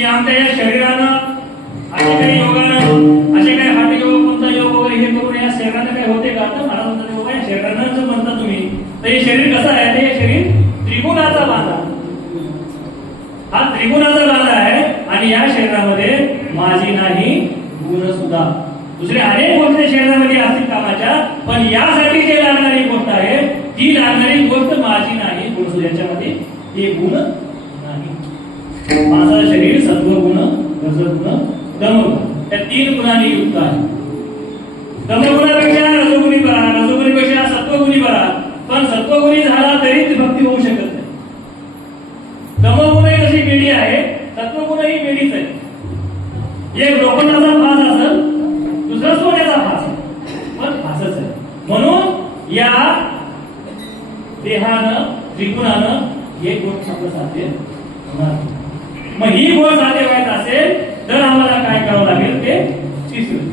की आमच्या या शरीरानं असे काही योगानं असे काही हठयोग कोणता योग वगैरे हे करून या शरीरानं काही होते का? तर महाराज म्हणतात बाबा या शरीरानं जर म्हणता तुम्ही तर हे शरीर कसं आहे? ते शरीर त्रिगुणाचा बांधा, हा त्रिगुणाचा बांधा आहे आणि या शरीरामध्ये माझी नाही गुण सुद्धा दुसरे अनेक गोष्टी शरीरामध्ये असतील कामाच्या, पण यासाठी जे लागणारी गोष्ट आहे ती लागणारी गोष्ट माझी नाही गुण सुद्धा, याच्यामध्ये हे गुण नाही. माझं शरीर सत्वगुण, रजगुण, तमगुण या 3 गुणांनी युक्त आहे. तमगुणापेक्षा रजोगुणी बरा, रजोगुणीपेक्षा सत्वगुणी बरा, पण सत्वगुणी झाला तरीच भक्ती होऊ शकत नाही. तमगुण कशी मेडी आहे, सत्वगुण ही मेडीच आहे. एक लोखंडाचा फास असेल, दुसरा सोन्याचा फास आहे, पण फासच आहे. म्हणून या देहानं त्रिगुणानं हे गोष्ट आपलं साध्य होणार. मग ही गोष्ट साध्य व्हायचं असेल तर आम्हाला काय करावं लागेल ते तिसरं.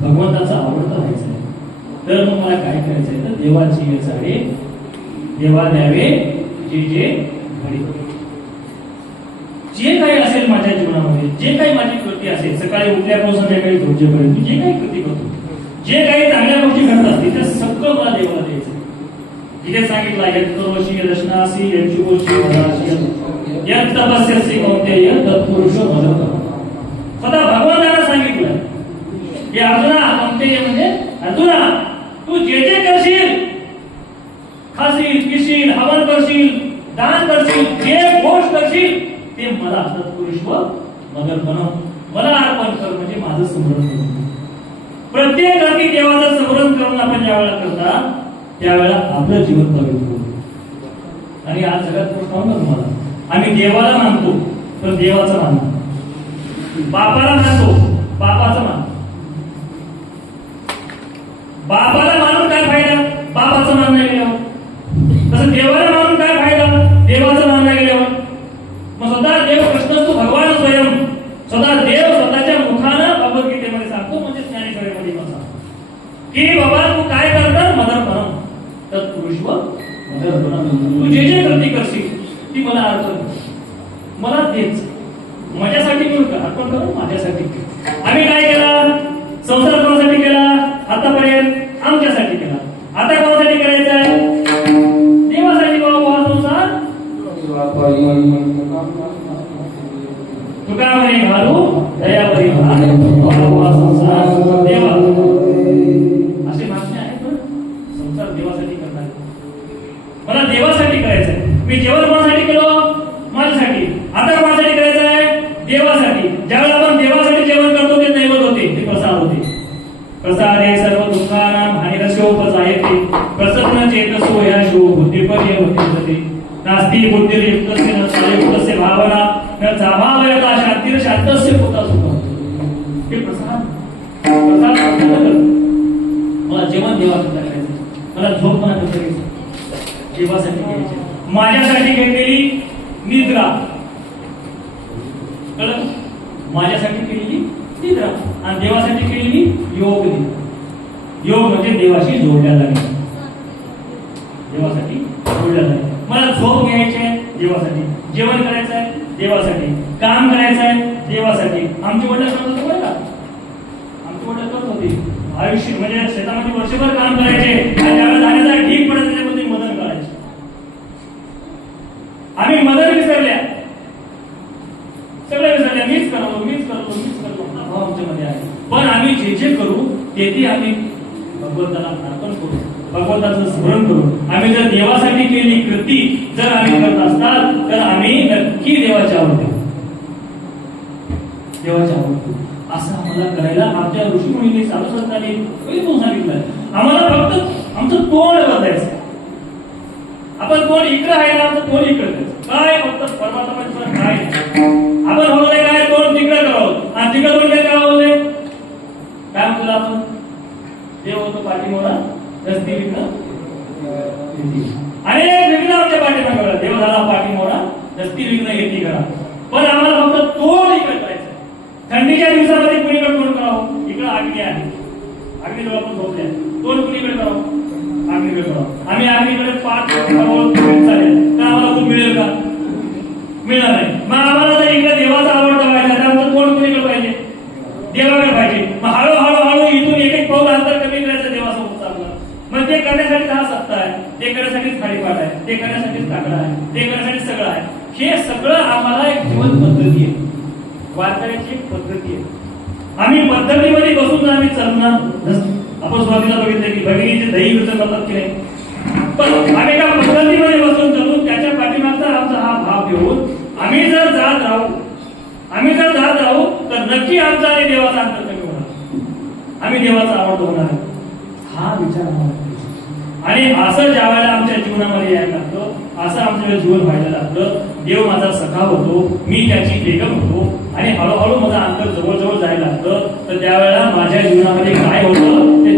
भगवंताचा आवडता व्हायचा आहे, तर मग मला काय करायचंय तर देवाची वेचाळे देवा द्यावे जे घडी. जे काही असेल माझ्या जीवनामध्ये, जे काही माझी कृती असेल, सकाळी उठल्यापासून संध्याकाळी झोपेपर्यंत जे काही कृती करतो, जे काही चांगल्या गोष्टी घडत असतील त्या सगळं मला देवाला द्यायचं. जिथे सांगितलं यत्तवर्षी दर्शनासी यज्जुषी वदासी यत् तपस्यसी कौंतेय तत्पुरुष मदत. स्वतः भगवंतानं सांगितलं की अर्जुना, कौंतेय म्हणजे अर्जुना, तू जे जे करशील, खाशील पिशील हवन करशील दान करशील, जे गोष्ट करशील ते मला तत्पुरुष व मदत बनव, मला अर्पण कर, म्हणजे माझं स्मरण कर. प्रत्येक अर्थी देवाचं स्मरण करून आपण ज्यावेळेला करता त्यावेळेला आपलं जीवन पवित्र होतं. आणि आज जगात प्रश्न ना तुम्हाला, आम्ही देवाला मानतो पण देवाचं मानतो, बापाला मानतो बापाचं मानतो. बापाला मानून काय फायदा, बापाचं मानणं गेल्यावर. तसं देवाला मानून काय फायदा, देवाचं मानणं गेल्यावर. मग स्वतः देव कृष्ण तू भगवान स्वयं, स्वतः देव स्वतःच्या मुखानं भगवद्गीतेमध्ये सांगतो, म्हणजे ज्ञानेश्वरीमध्ये बसा की बाबा तू काय करणार, मदरपणम तत्पुरुष व मदरपणम. तू जे जे कृती करशील ती मला अर्पण, मला तेच माझ्यासाठी मी अर्पण करू, माझ्यासाठी. आम्ही काय केला, संसार कोणासाठी केला आतापर्यंत, आमच्यासाठी केला. आता कोणासाठी करायचा आहे, देवासाठी. बाबा संसार तुका म्हणे घालू दयावरी संसार देवा, असे मागणे आहेत ना. संसार देवासाठी करणार, मला देवासाठी करायचंय. मी जेवण कोणासाठी केलं, माझ्यासाठी. आता कोणासाठी करायचं आहे, देवासाठी. ज्यावेळेला आपण देवासाठी जेवण करतो ते नैवेद्य होते, ते प्रसाद होते. प्रसादे सर्व दुःखानां हानिरस्योपजायते प्रसन्न चेतसो ह्याशो बुद्धिपर्य होते. नास्ति बुद्धिर्युक्तस्य न चालयुक्तस्य भावना न चाभावयता शांतिर शांतस्य पुता सुख. हे प्रसाद मला जेवण देवासाठी करायचं, मला झोप मला करायचं, देवासाठी घ्यायचे. माझ्यासाठी घेतलेली निद्रा, कळलं, माझ्यासाठी केलेली निद्रा आणि देवासाठी केलेली योग. योग म्हणजे देवाशी जोडल्या जाणे, देवासाठी जोडल्या जाणे. मला झोप घ्यायची आहे देवासाठी, जेवण करायचं आहे देवासाठी, काम करायचं आहे देवासाठी. आमची वडील करत होते बरं का, आमची वडील करत होते. आयुष्य म्हणजे शेतामध्ये वर्षभर काम करायचे आणि त्यावेळेस जाण्याचा ढीक पडत त्याच्यामध्ये मदत करायचे. आम्ही मदत विसरल्या, सगळं विसरल्या. मीच करतो भाव आमच्यामध्ये आहे. पण आम्ही जे जे करू ते आम्ही भगवंताला अर्पण करू, भगवंताचं स्मरण करू. आम्ही जर देवासाठी केलेली कृती जर आम्ही करत असतात तर आम्ही नक्की देवाच्या आवडतो, देवाच्या आवडतो. असं आम्हाला करायला आमच्या ऋषीमुनींनी साधुसंतांनी सांगितलं. आम्हाला फक्त आमचं तोंड बदलायचं. आपण तोंड इकडं आहे ना, आमचं तोंड इकडं काय, फक्त परमात्मा काय आपण होते काय, तोंड तिकडे करावं आणि तिकडे तोंड काय करावं, काय म्हणतो आपण, देव होतो पाठीमोरा रस्ती विघ्न, अनेक विघ्न आमच्या पाठीमागे, देव झाला पाठीमोरा रस्ती विघ्न येते करा. पण आम्हाला फक्त तोंड इकडे करायचं. थंडीच्या दिवसामध्ये कुणीकडे तोंड करावं, इकडे आग्नी आहे, अग्नीजवळ आपण झोपल्या, तोंड कुणीकडे करावं, अग्नीकडे करावं. आम्ही अग्नीकडे पाच चालेल तर आम्हाला ऊन मिळेल का, मिळणार नाही. मग आम्हाला जर इकडे देवाचा आवडता व्हायचा तर आमचं तोंड कुणीकडे पाहिजे, देवाकडे पाहिजे. मग हळूहळू इथून एक एक पाऊल अंतर कमी करायचं देवासोबत चाललं. मग ते करण्यासाठी हा सत्ता आहे, ते करण्यासाठीच खालीपाठ आहे, ते करण्यासाठीच ताकडा आहे, ते करण्यासाठी सगळं आहे. हे सगळं आम्हाला एक जीवन पद्धती आहे, वारकऱ्याची एक पद्धती आहे. आम्ही पद्धतीमध्ये बसून आम्ही चालणार. आपण सुरुवातीला बघितलं की भगिनीचे दही विरचन करतात की नाही, पण आम्ही एका पद्धतीमध्ये बसून चालून त्याच्या पाठीमागचा आमचा हा भाव घेऊन आम्ही जर जात राहू तर नक्की आमचा आणि देवाचा अंतर कमी होणार, आम्ही देवाचा आवडतो होणार. हा विचार आणि असं ज्या वेळेला आमच्या जीवनामध्ये यायला लागतं, असं आमचं जीवन व्हायला लागतं. देव माझा सखा होतो, मी त्याची बेगम होतो आणि हळूहळू माझं अंतर जवळ जायला लागतं. तर त्यावेळेला माझ्या जीवनामध्ये काय होतं ते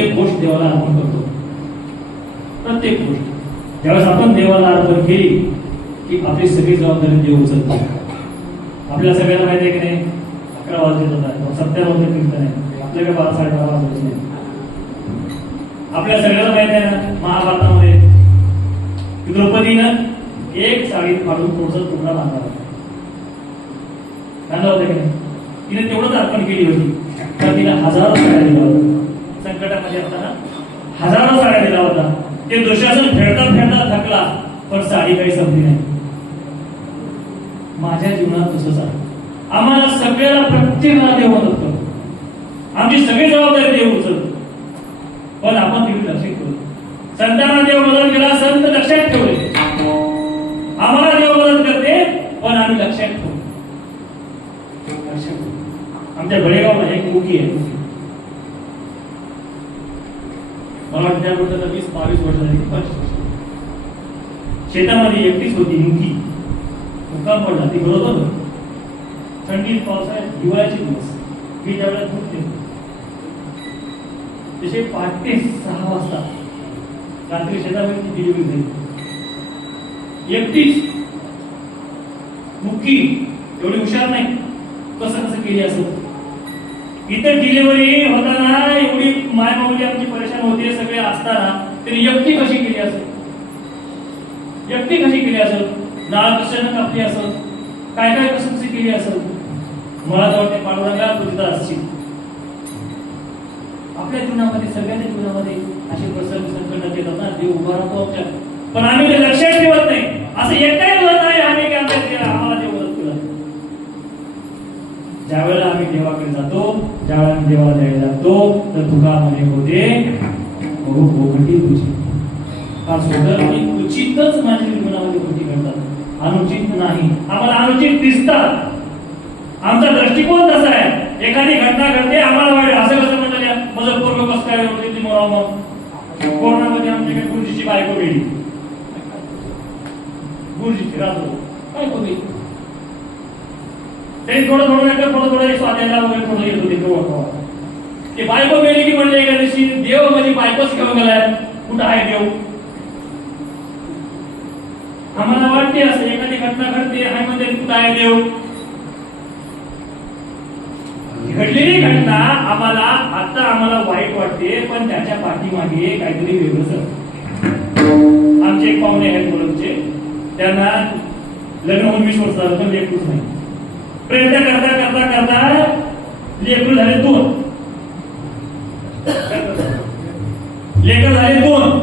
प्रत्येक गोष्ट देवाला अर्पण करतो. प्रत्येक गोष्ट ज्यावेळेस आपण देवाला अर्पण केली की आपली सगळी जबाबदारी देव उचलतो. आपल्याला सगळ्यांना माहिती आहे की नाही, 11 वाजले जातात, 70 कीर्तन आहे, आपल्याकडे 12-12:30 वाजले नाही. आपल्याला सगळ्यांना माहिती आहे ना, महाभारतामध्ये द्रौपदीनं एक साडी फाडून थोडसा तुकडा बांधला होता. बांधला होता की नाही? तिने तेवढंच अर्पण केली होती, तर तिला 1000 साड्या दिला होता. संकटामध्ये असताना 1000 साड्या दिला होता. ते दुशासन फेडता फेडता थकला, पण साडी काही संपली नाही. माझ्या जीवनात तसंच आहे. आम्हाला सगळ्याला प्रत्येकाला देव मदत करतो. आमची सगळी जबाबदारी देव उचलतो, पण आपण ती लक्षात ठेवतो. संतांना देव मदत केला, संत लक्षात ठेवले. आम्हाला देव मदत करते, पण आम्ही लक्षात ठेवतो. आमच्या बळेगावला एक मुकी आहे. मला वाटतं त्याबद्दल 20-22 वर्ष झाली. शेतामध्ये एकटीच होती मुकी. मुक्काम पडला. ती बरोबर थंडी, पावसाळ्यात, हिवाळ्याची दिवस. मी त्यावेळेला खूप देतो. तसे 5 ते 6 वाजता रात्री शेतामध्ये ती डिलिव्हरी झाली. एकटीच मुक्की, एवढी हुशार नाही. कसं केली असं. इतर डिलिव्हरी होताना एवढी मायमाऊली आमची परेशान होते, सगळे असताना तरी एकटी कशी केली असं. एकटी कशी केली असं. नाळ कशानं कापली असं. काय काय कसं कशी केली असं. मला जवळ ते पांडुरंगा तुझा असशील. आपल्या जीवनामध्ये, सगळ्यांच्या जीवनामध्ये असे प्रसंग संकट येतात ना, देव उभा राहतो आमच्या. पण आम्ही ते लक्षात ठेवत नाही. असं एकही होत नाही आम्ही की आम्हाला देव मदत केला. ज्यावेळेला आम्ही देवाकडे जातो, ज्यावेळेला आम्ही देवाला द्यायला लागतो, तर तुका म्हणे होते बहु बोगटी तुझी. फार सुंदर आणि उचितच माझ्या जीवनामध्ये गोष्टी घडतात. अनुचित नाही. आम्हाला अनुचित दिसतात. आमचा दृष्टिकोन तसा आहे. एखादी घटना घडते, आम्हाला वाईट असं कसं म्हणतात, माझं पोरग कसं काय होते मग. कोरोनामध्ये आमच्याकडे गुरुजीची बायको गेली. गुरुजीची राहतो बायको गेली. ते थोडं स्वाद्याला वगैरे थोडं येत होते. ते बायको गेली की म्हणले एका दिवशी देव म्हणजे बायकोच घेऊन गेलाय. कुठं आहे देव. आम्हाला वाटते असं एखादी घटना घडते आहे म्हणजे कुठं आहे देव. घडलेली घटना आम्हाला वाईट वाटते, पण त्याच्या पाठीमागे काहीतरी वेगळंच. आमचे एक पाहुणे आहेत मुलांचे, त्यांना लग्न होऊन 20 वर्ष झालं, पण लेकरूच नाही. प्रयत्न करता करता करता लेकरू झाले 2. लेकर झाले 2,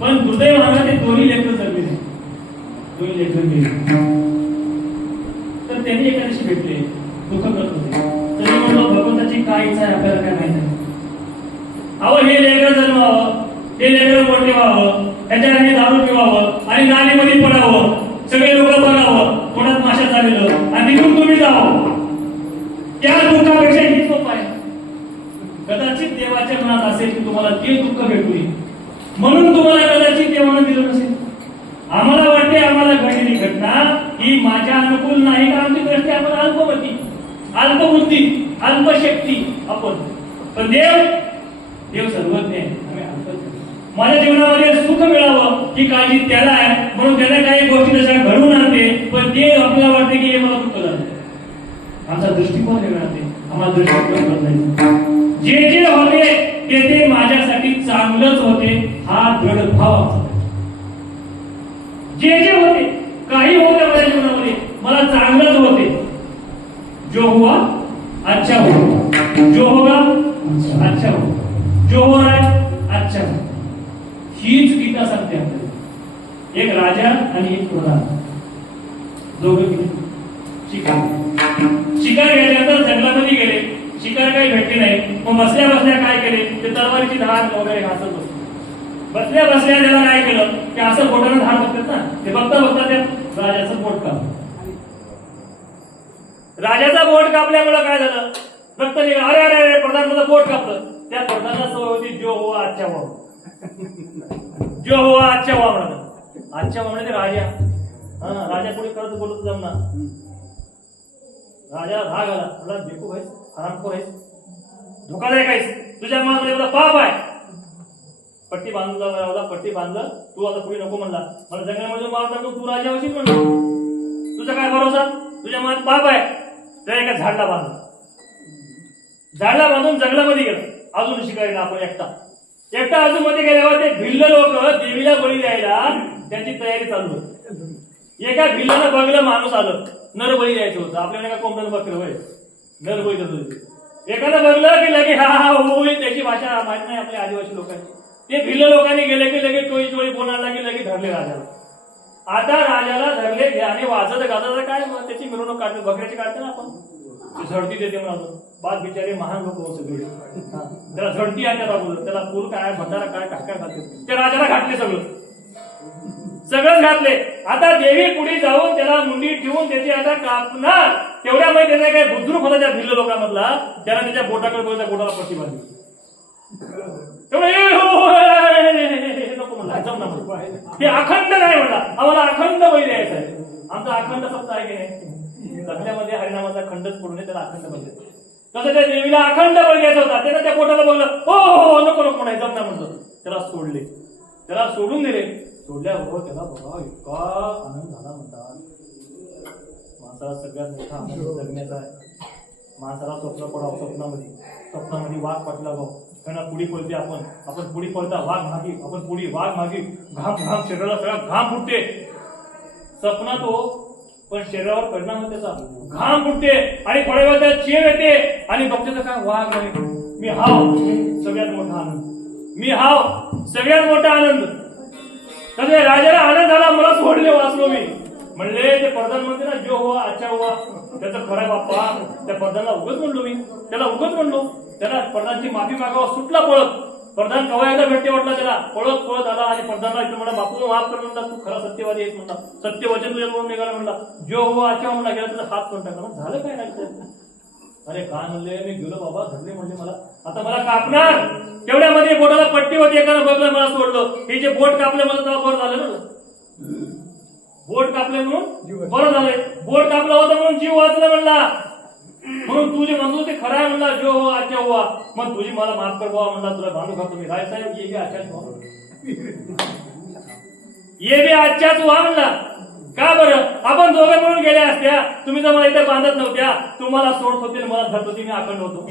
पण दुर्दैवाने ते दोन्ही लेकर जगले नाही. 2 लेकर गेले. तर त्यांनी एका दिवशी भेटले, दुःख करत होते. तरी म्हणलं भगवंताची काय इच्छा आहे आपल्याला काय माहिती नाही. अहो हे लेकर जन्मावं, हे लेकर मोठे व्हावं, त्याच्याने दारू पिवावं आणि नालीमध्ये पडावं, सगळे लोक बघावं, कोणात माशा झालेलं आणि तिथून तुम्ही जावं. त्या दुःखापेक्षा ही सोप आहे. कदाचित देवाच्या मनात असेल की तुम्हाला ते दुःख भेटू नये, म्हणून तुम्हाला कदाचित देवानं दिलं नसेल. आम्हाला वाटते आम्हाला घडलेली घटना ही माझ्या अनुकूल नाही, कारण आमची दृष्टी आपण अल्पमती, अल्पबुद्धी, अल्पशक्ती आपण. पण देव सर्वज्ञ आहे. माझ्या जीवनामध्ये सुख मिळावं ही काळजी त्याला आहे, म्हणून त्याने काही गोष्टी तशा घडवून आणते. पण ते आपल्याला वाटते की हे मला दुःख झालं. आमचा दृष्टिकोन वेगळा आहे. आम्हाला दृष्टिकोन बदलायचा. जे होते ते माझ्यासाठी चांगलंच होते, हा दृढ भाव आमचा. जे होते, काही होते माझ्या जीवनामध्ये, मला चांगलंच होते. जो हुआ अच्छा हुआ, जो होगा अच्छा होगा, जो हो रहा है अच्छा हो. हीच गीता सांगते आपल्याला. एक राजा आणि एक प्रधान, दोघं शिकार घ्यायच्यानंतर जंगलामध्ये गेले. शिकार काही भेटली नाही. मग बसल्या बसल्या काय केले, ते तलवारीची धार वगैरे घासत बसले. बसल्या बसल्या त्याला काय केलं की असं बोटानं धार बघतात ना, ते बघता बघता त्या राजाचं बोट कापलं. राजाचा बोट कापल्यामुळे काय झालं, रक्त निघालं. अरे अरे अरे प्रधान माझं बोट कापलं. त्या प्रधानाला सवय होती जो हुआ अच्छा हुआ, जो हुआ अच्छा हुआ म्हणत. अच्छा हुआ म्हणजे राजा. राजा पुढे करत बोलत जमणार. राजा राग आला, देखो भाई हरामखोर आहेस, धोकादायक आहेस, तुझ्या मनात एवढा पाप आहे. पट्टी बांधलं, पट्टी बांधलं, तू आता पुढे नको म्हणला, मला जंगलामध्ये मारून टाकून तू राजा होशील म्हणला. तुझा काय भरोसा, तुझ्या मनात पाप आहे. त्या एका झाडला बांधलं, झाडला बांधून जंगलामध्ये गेलं अजून शिकायला. आपण एकटा अजून मध्ये गेल्यावर ते भिल्ल लोक देवीला बळी द्यायला त्यांची तयारी चालू होती. एका भिल्लानं बघलं, माणूस आलं, नर बळी द्यायचं होतं. आपल्याला का कोंबड्यानं बकरं होय, नर बळी देत होते. एखादं बघलं की लगे हा हा होई, त्याची भाषा माहित नाही आपल्या आदिवासी लोकांची. ते भिल्ल लोकांनी गेले की लगे टोळी टोळी बोलायला की लगे धरले राजाला. आता राजाला धरले आणि वाजत गाजत काय त्याची मिरवणूक काढली, बकऱ्याची काढते ना आपण, झडती देते म्हणून. बाद बिचारे महान लोक होते सगळे, त्याला झडती आहे, त्याला बोलत, त्याला पूर काय भंडारा काय काय घातले, ते राजाला घातले, सगळंच घातले. आता देवी पुढे जाऊन त्याला मुंडी ठेवून त्याची आता कापणार. तेवढ्यामध्ये त्याचा काय बुद्रुक होता त्या भिल्ल लोकांमधला, त्याला त्याच्या बोटाकडे बघता बोटाला पट्टी बांधली. नको म्हणला, जमना म्हणला, ते अखंड नाही म्हणला, आम्हाला अखंड बळी द्यायचा आहे. आमचा अखंड सप्ताह आहे की नाही, जगण्यामध्ये हरिनामाचा खंडच पडू नये, त्याला अखंड बळी द्यायचा. तसं त्या देवीला अखंड बळी द्यायचा होता. त्यानं त्या पोटाला बघलं, हो हो नको नको म्हणाय, जमना म्हणतो. त्याला सोडले, त्याला सोडून दिले. सोडल्याबरोबर त्याला बघा इतका आनंद झाला म्हणतात. माणसाला सगळ्यात मोठा आनंद जगण्याचा आहे. माणसाला स्वप्न पडावं, स्वप्नामध्ये वाघ पाठला भाऊ, त्यांना पुढी पळते, आपण पुढी पळता वाघ मागे, आपण पुढी वाघ मागे, घाम घाम शरीराला सगळा घाम फुटते. स्वप्नात हो, पण शरीरावर परिणाम होते, त्याचा घाम फुटते आणि थोड्या वेळ त्यात चेव येते आणि बघते तर काय वाघ नाही, मी हाव, सगळ्यात मोठा आनंद, मी हाव, सगळ्यात मोठा आनंद. तसे राजाला आनंद झाला, मला सोडले, वाचलो मी. म्हणले ते प्रधानमंत्री ना, जो हुआ अच्छा हुआ, त्याचं खरं बाप्पा. त्या प्रधानला उगच म्हणलो मी, त्याला उगच म्हणलो. त्याला प्रधानची माफी मागावं, सुटला पळत. प्रधान कवा एकदा भेटते वाटला, त्याला पळत पळत आला आणि प्रधानला इथं म्हणा, बापू माफ कर म्हणला, तू खरा सत्यवादी आहेस म्हणला, सत्यवचन तुझ्या म्हणून निघाला म्हणला, जो हुआ अच्छा म्हणला. गेला त्याचा हात करून टाकला. झालं काय नाही, अरे काय म्हणले, मी गेलो बाबा, धरले म्हणले मला, आता मला कापणार. तेवढ्यामध्ये बोटाला पट्टी होती, एकानं बघलं, मला सोडलं. हे जे बोट कापले मला तेव्हा बरं झालं ना, बोट कापले म्हणून बरं झालंय. बोट कापलं होतं म्हणून जीव वाचला म्हणला. म्हणून तू जे म्हणतो ते खरं आहे म्हणला, जो हो अच्छा हुआ. मग तुझी मला माफ कर बाबा म्हणला, तुला बांधू का तुम्ही, राय साहेब ये बी आजच्याच हुआ, ये बी आजच्याच हुआ म्हणला. का बरं, आपण दोघे म्हणून गेल्या असत्या, तुम्ही जर मला इथे बांधत नव्हत्या, तुम्हाला सोडत होते, मला धरत होती, मी अखंड होतो.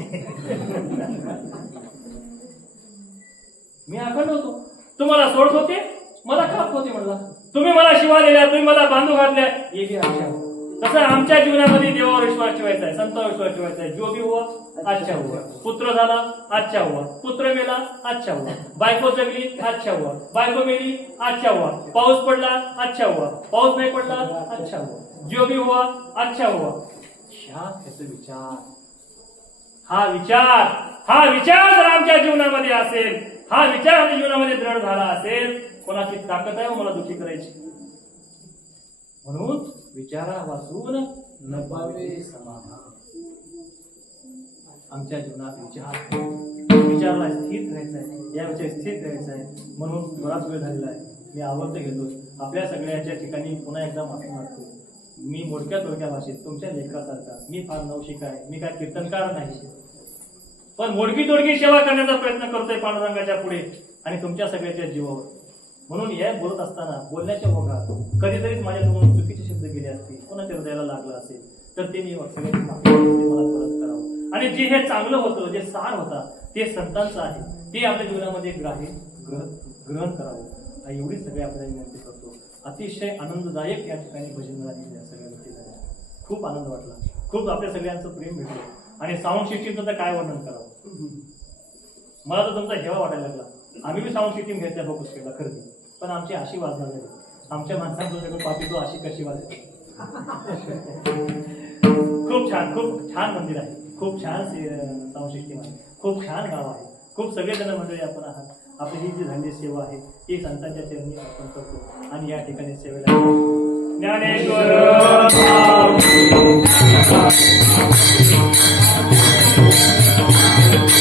मी अखंड होतो, तुम्हाला सोडत होते, मला काप होते म्हणला. तुम्ही मला शिवा दिल्या, तुम्ही मला बांधू घातल्या, हे बी अच्छा. तसं आमच्या जीवनामध्ये देवावर विश्वास ठेवायचा आहे, संतांवर विश्वास ठेवायचा आहे. जो बी हुआ अच्छा हुआ, पुत्र झाला अच्छा हुआ, पुत्र मेला अच्छा हुआ, बायको जगली अच्छा हुआ, बायको मेली अच्छा हुआ, पाऊस पडला अच्छा हुआ, पाऊस नाही पडला अच्छा हुआ, जो भी हुआ अच्छा हुआ. विचार, हा विचार जर आमच्या जीवनामध्ये असेल, हा विचार आमच्या जीवनामध्ये दृढ झाला असेल, कोणाची ताकद आहे मला दुःखी करायची. म्हणून विचारा वाचून न पावे समाधान. आमच्या जीवनात विचाराला स्थिर राहायचं आहे, या विषयी स्थिर राहायचं आहे. म्हणून बराच वेळ झालेला आहे, मी आवर्त घेतो आपल्या सगळ्यांच्या ठिकाणी पुन्हा एकदा माफी मागतो. मी मोडक्या तोडक्या भाषेत तुमच्या लेखकासारखा, मी फार नवशिका आहे, मी काय कीर्तनकार नाही, पण मोडकी तोडकी सेवा करण्याचा प्रयत्न करतोय पांडुरंगाच्या पुढे आणि तुमच्या सगळ्याच्या जीवावर. म्हणून या बोलत असताना बोलण्याच्या ओघात कधीतरीच माझ्याकडून चुकीचे शब्द गेले असतील, कोणाच्या हृदयाला लागलं असेल तर ते मी सगळ्यांची माफी मला परत करावं. आणि जे हे चांगलं होतं, जे सार होता, ते संतांचं आहे, ते आपल्या जीवनामध्ये ग्रहण करावं. एवढी सगळे आपल्याला विनंती करतो. अतिशय आनंददायक या ठिकाणी भजन झाली, या सगळ्या गोष्टी झाल्या. खूप आनंद वाटला, खूप आपल्या सगळ्यांचं प्रेम भेटलं आणि साऊंड सिस्टीमचं तर काय वर्णन करावं. मला तर तुमचा हेवा वाटायला लागला. आम्ही बी साऊंड सिस्टीम घ्यायच्या फोकस केला खरं, पण आमची अशी वाजणार नाही. आमच्या माणसांचं पाठी तो अशी कशी वाजते. खूप छान मंदिर आहे, खूप छान साऊंड सिस्टीम आहे, खूप छान गाव आहे, खूप सगळेजण मंडळी आपण आहात. आपली ही जी झालेली सेवा आहे ती संतांच्या चरणी अर्पण करतो आणि या ठिकाणी सेवेला ज्ञानेश्वर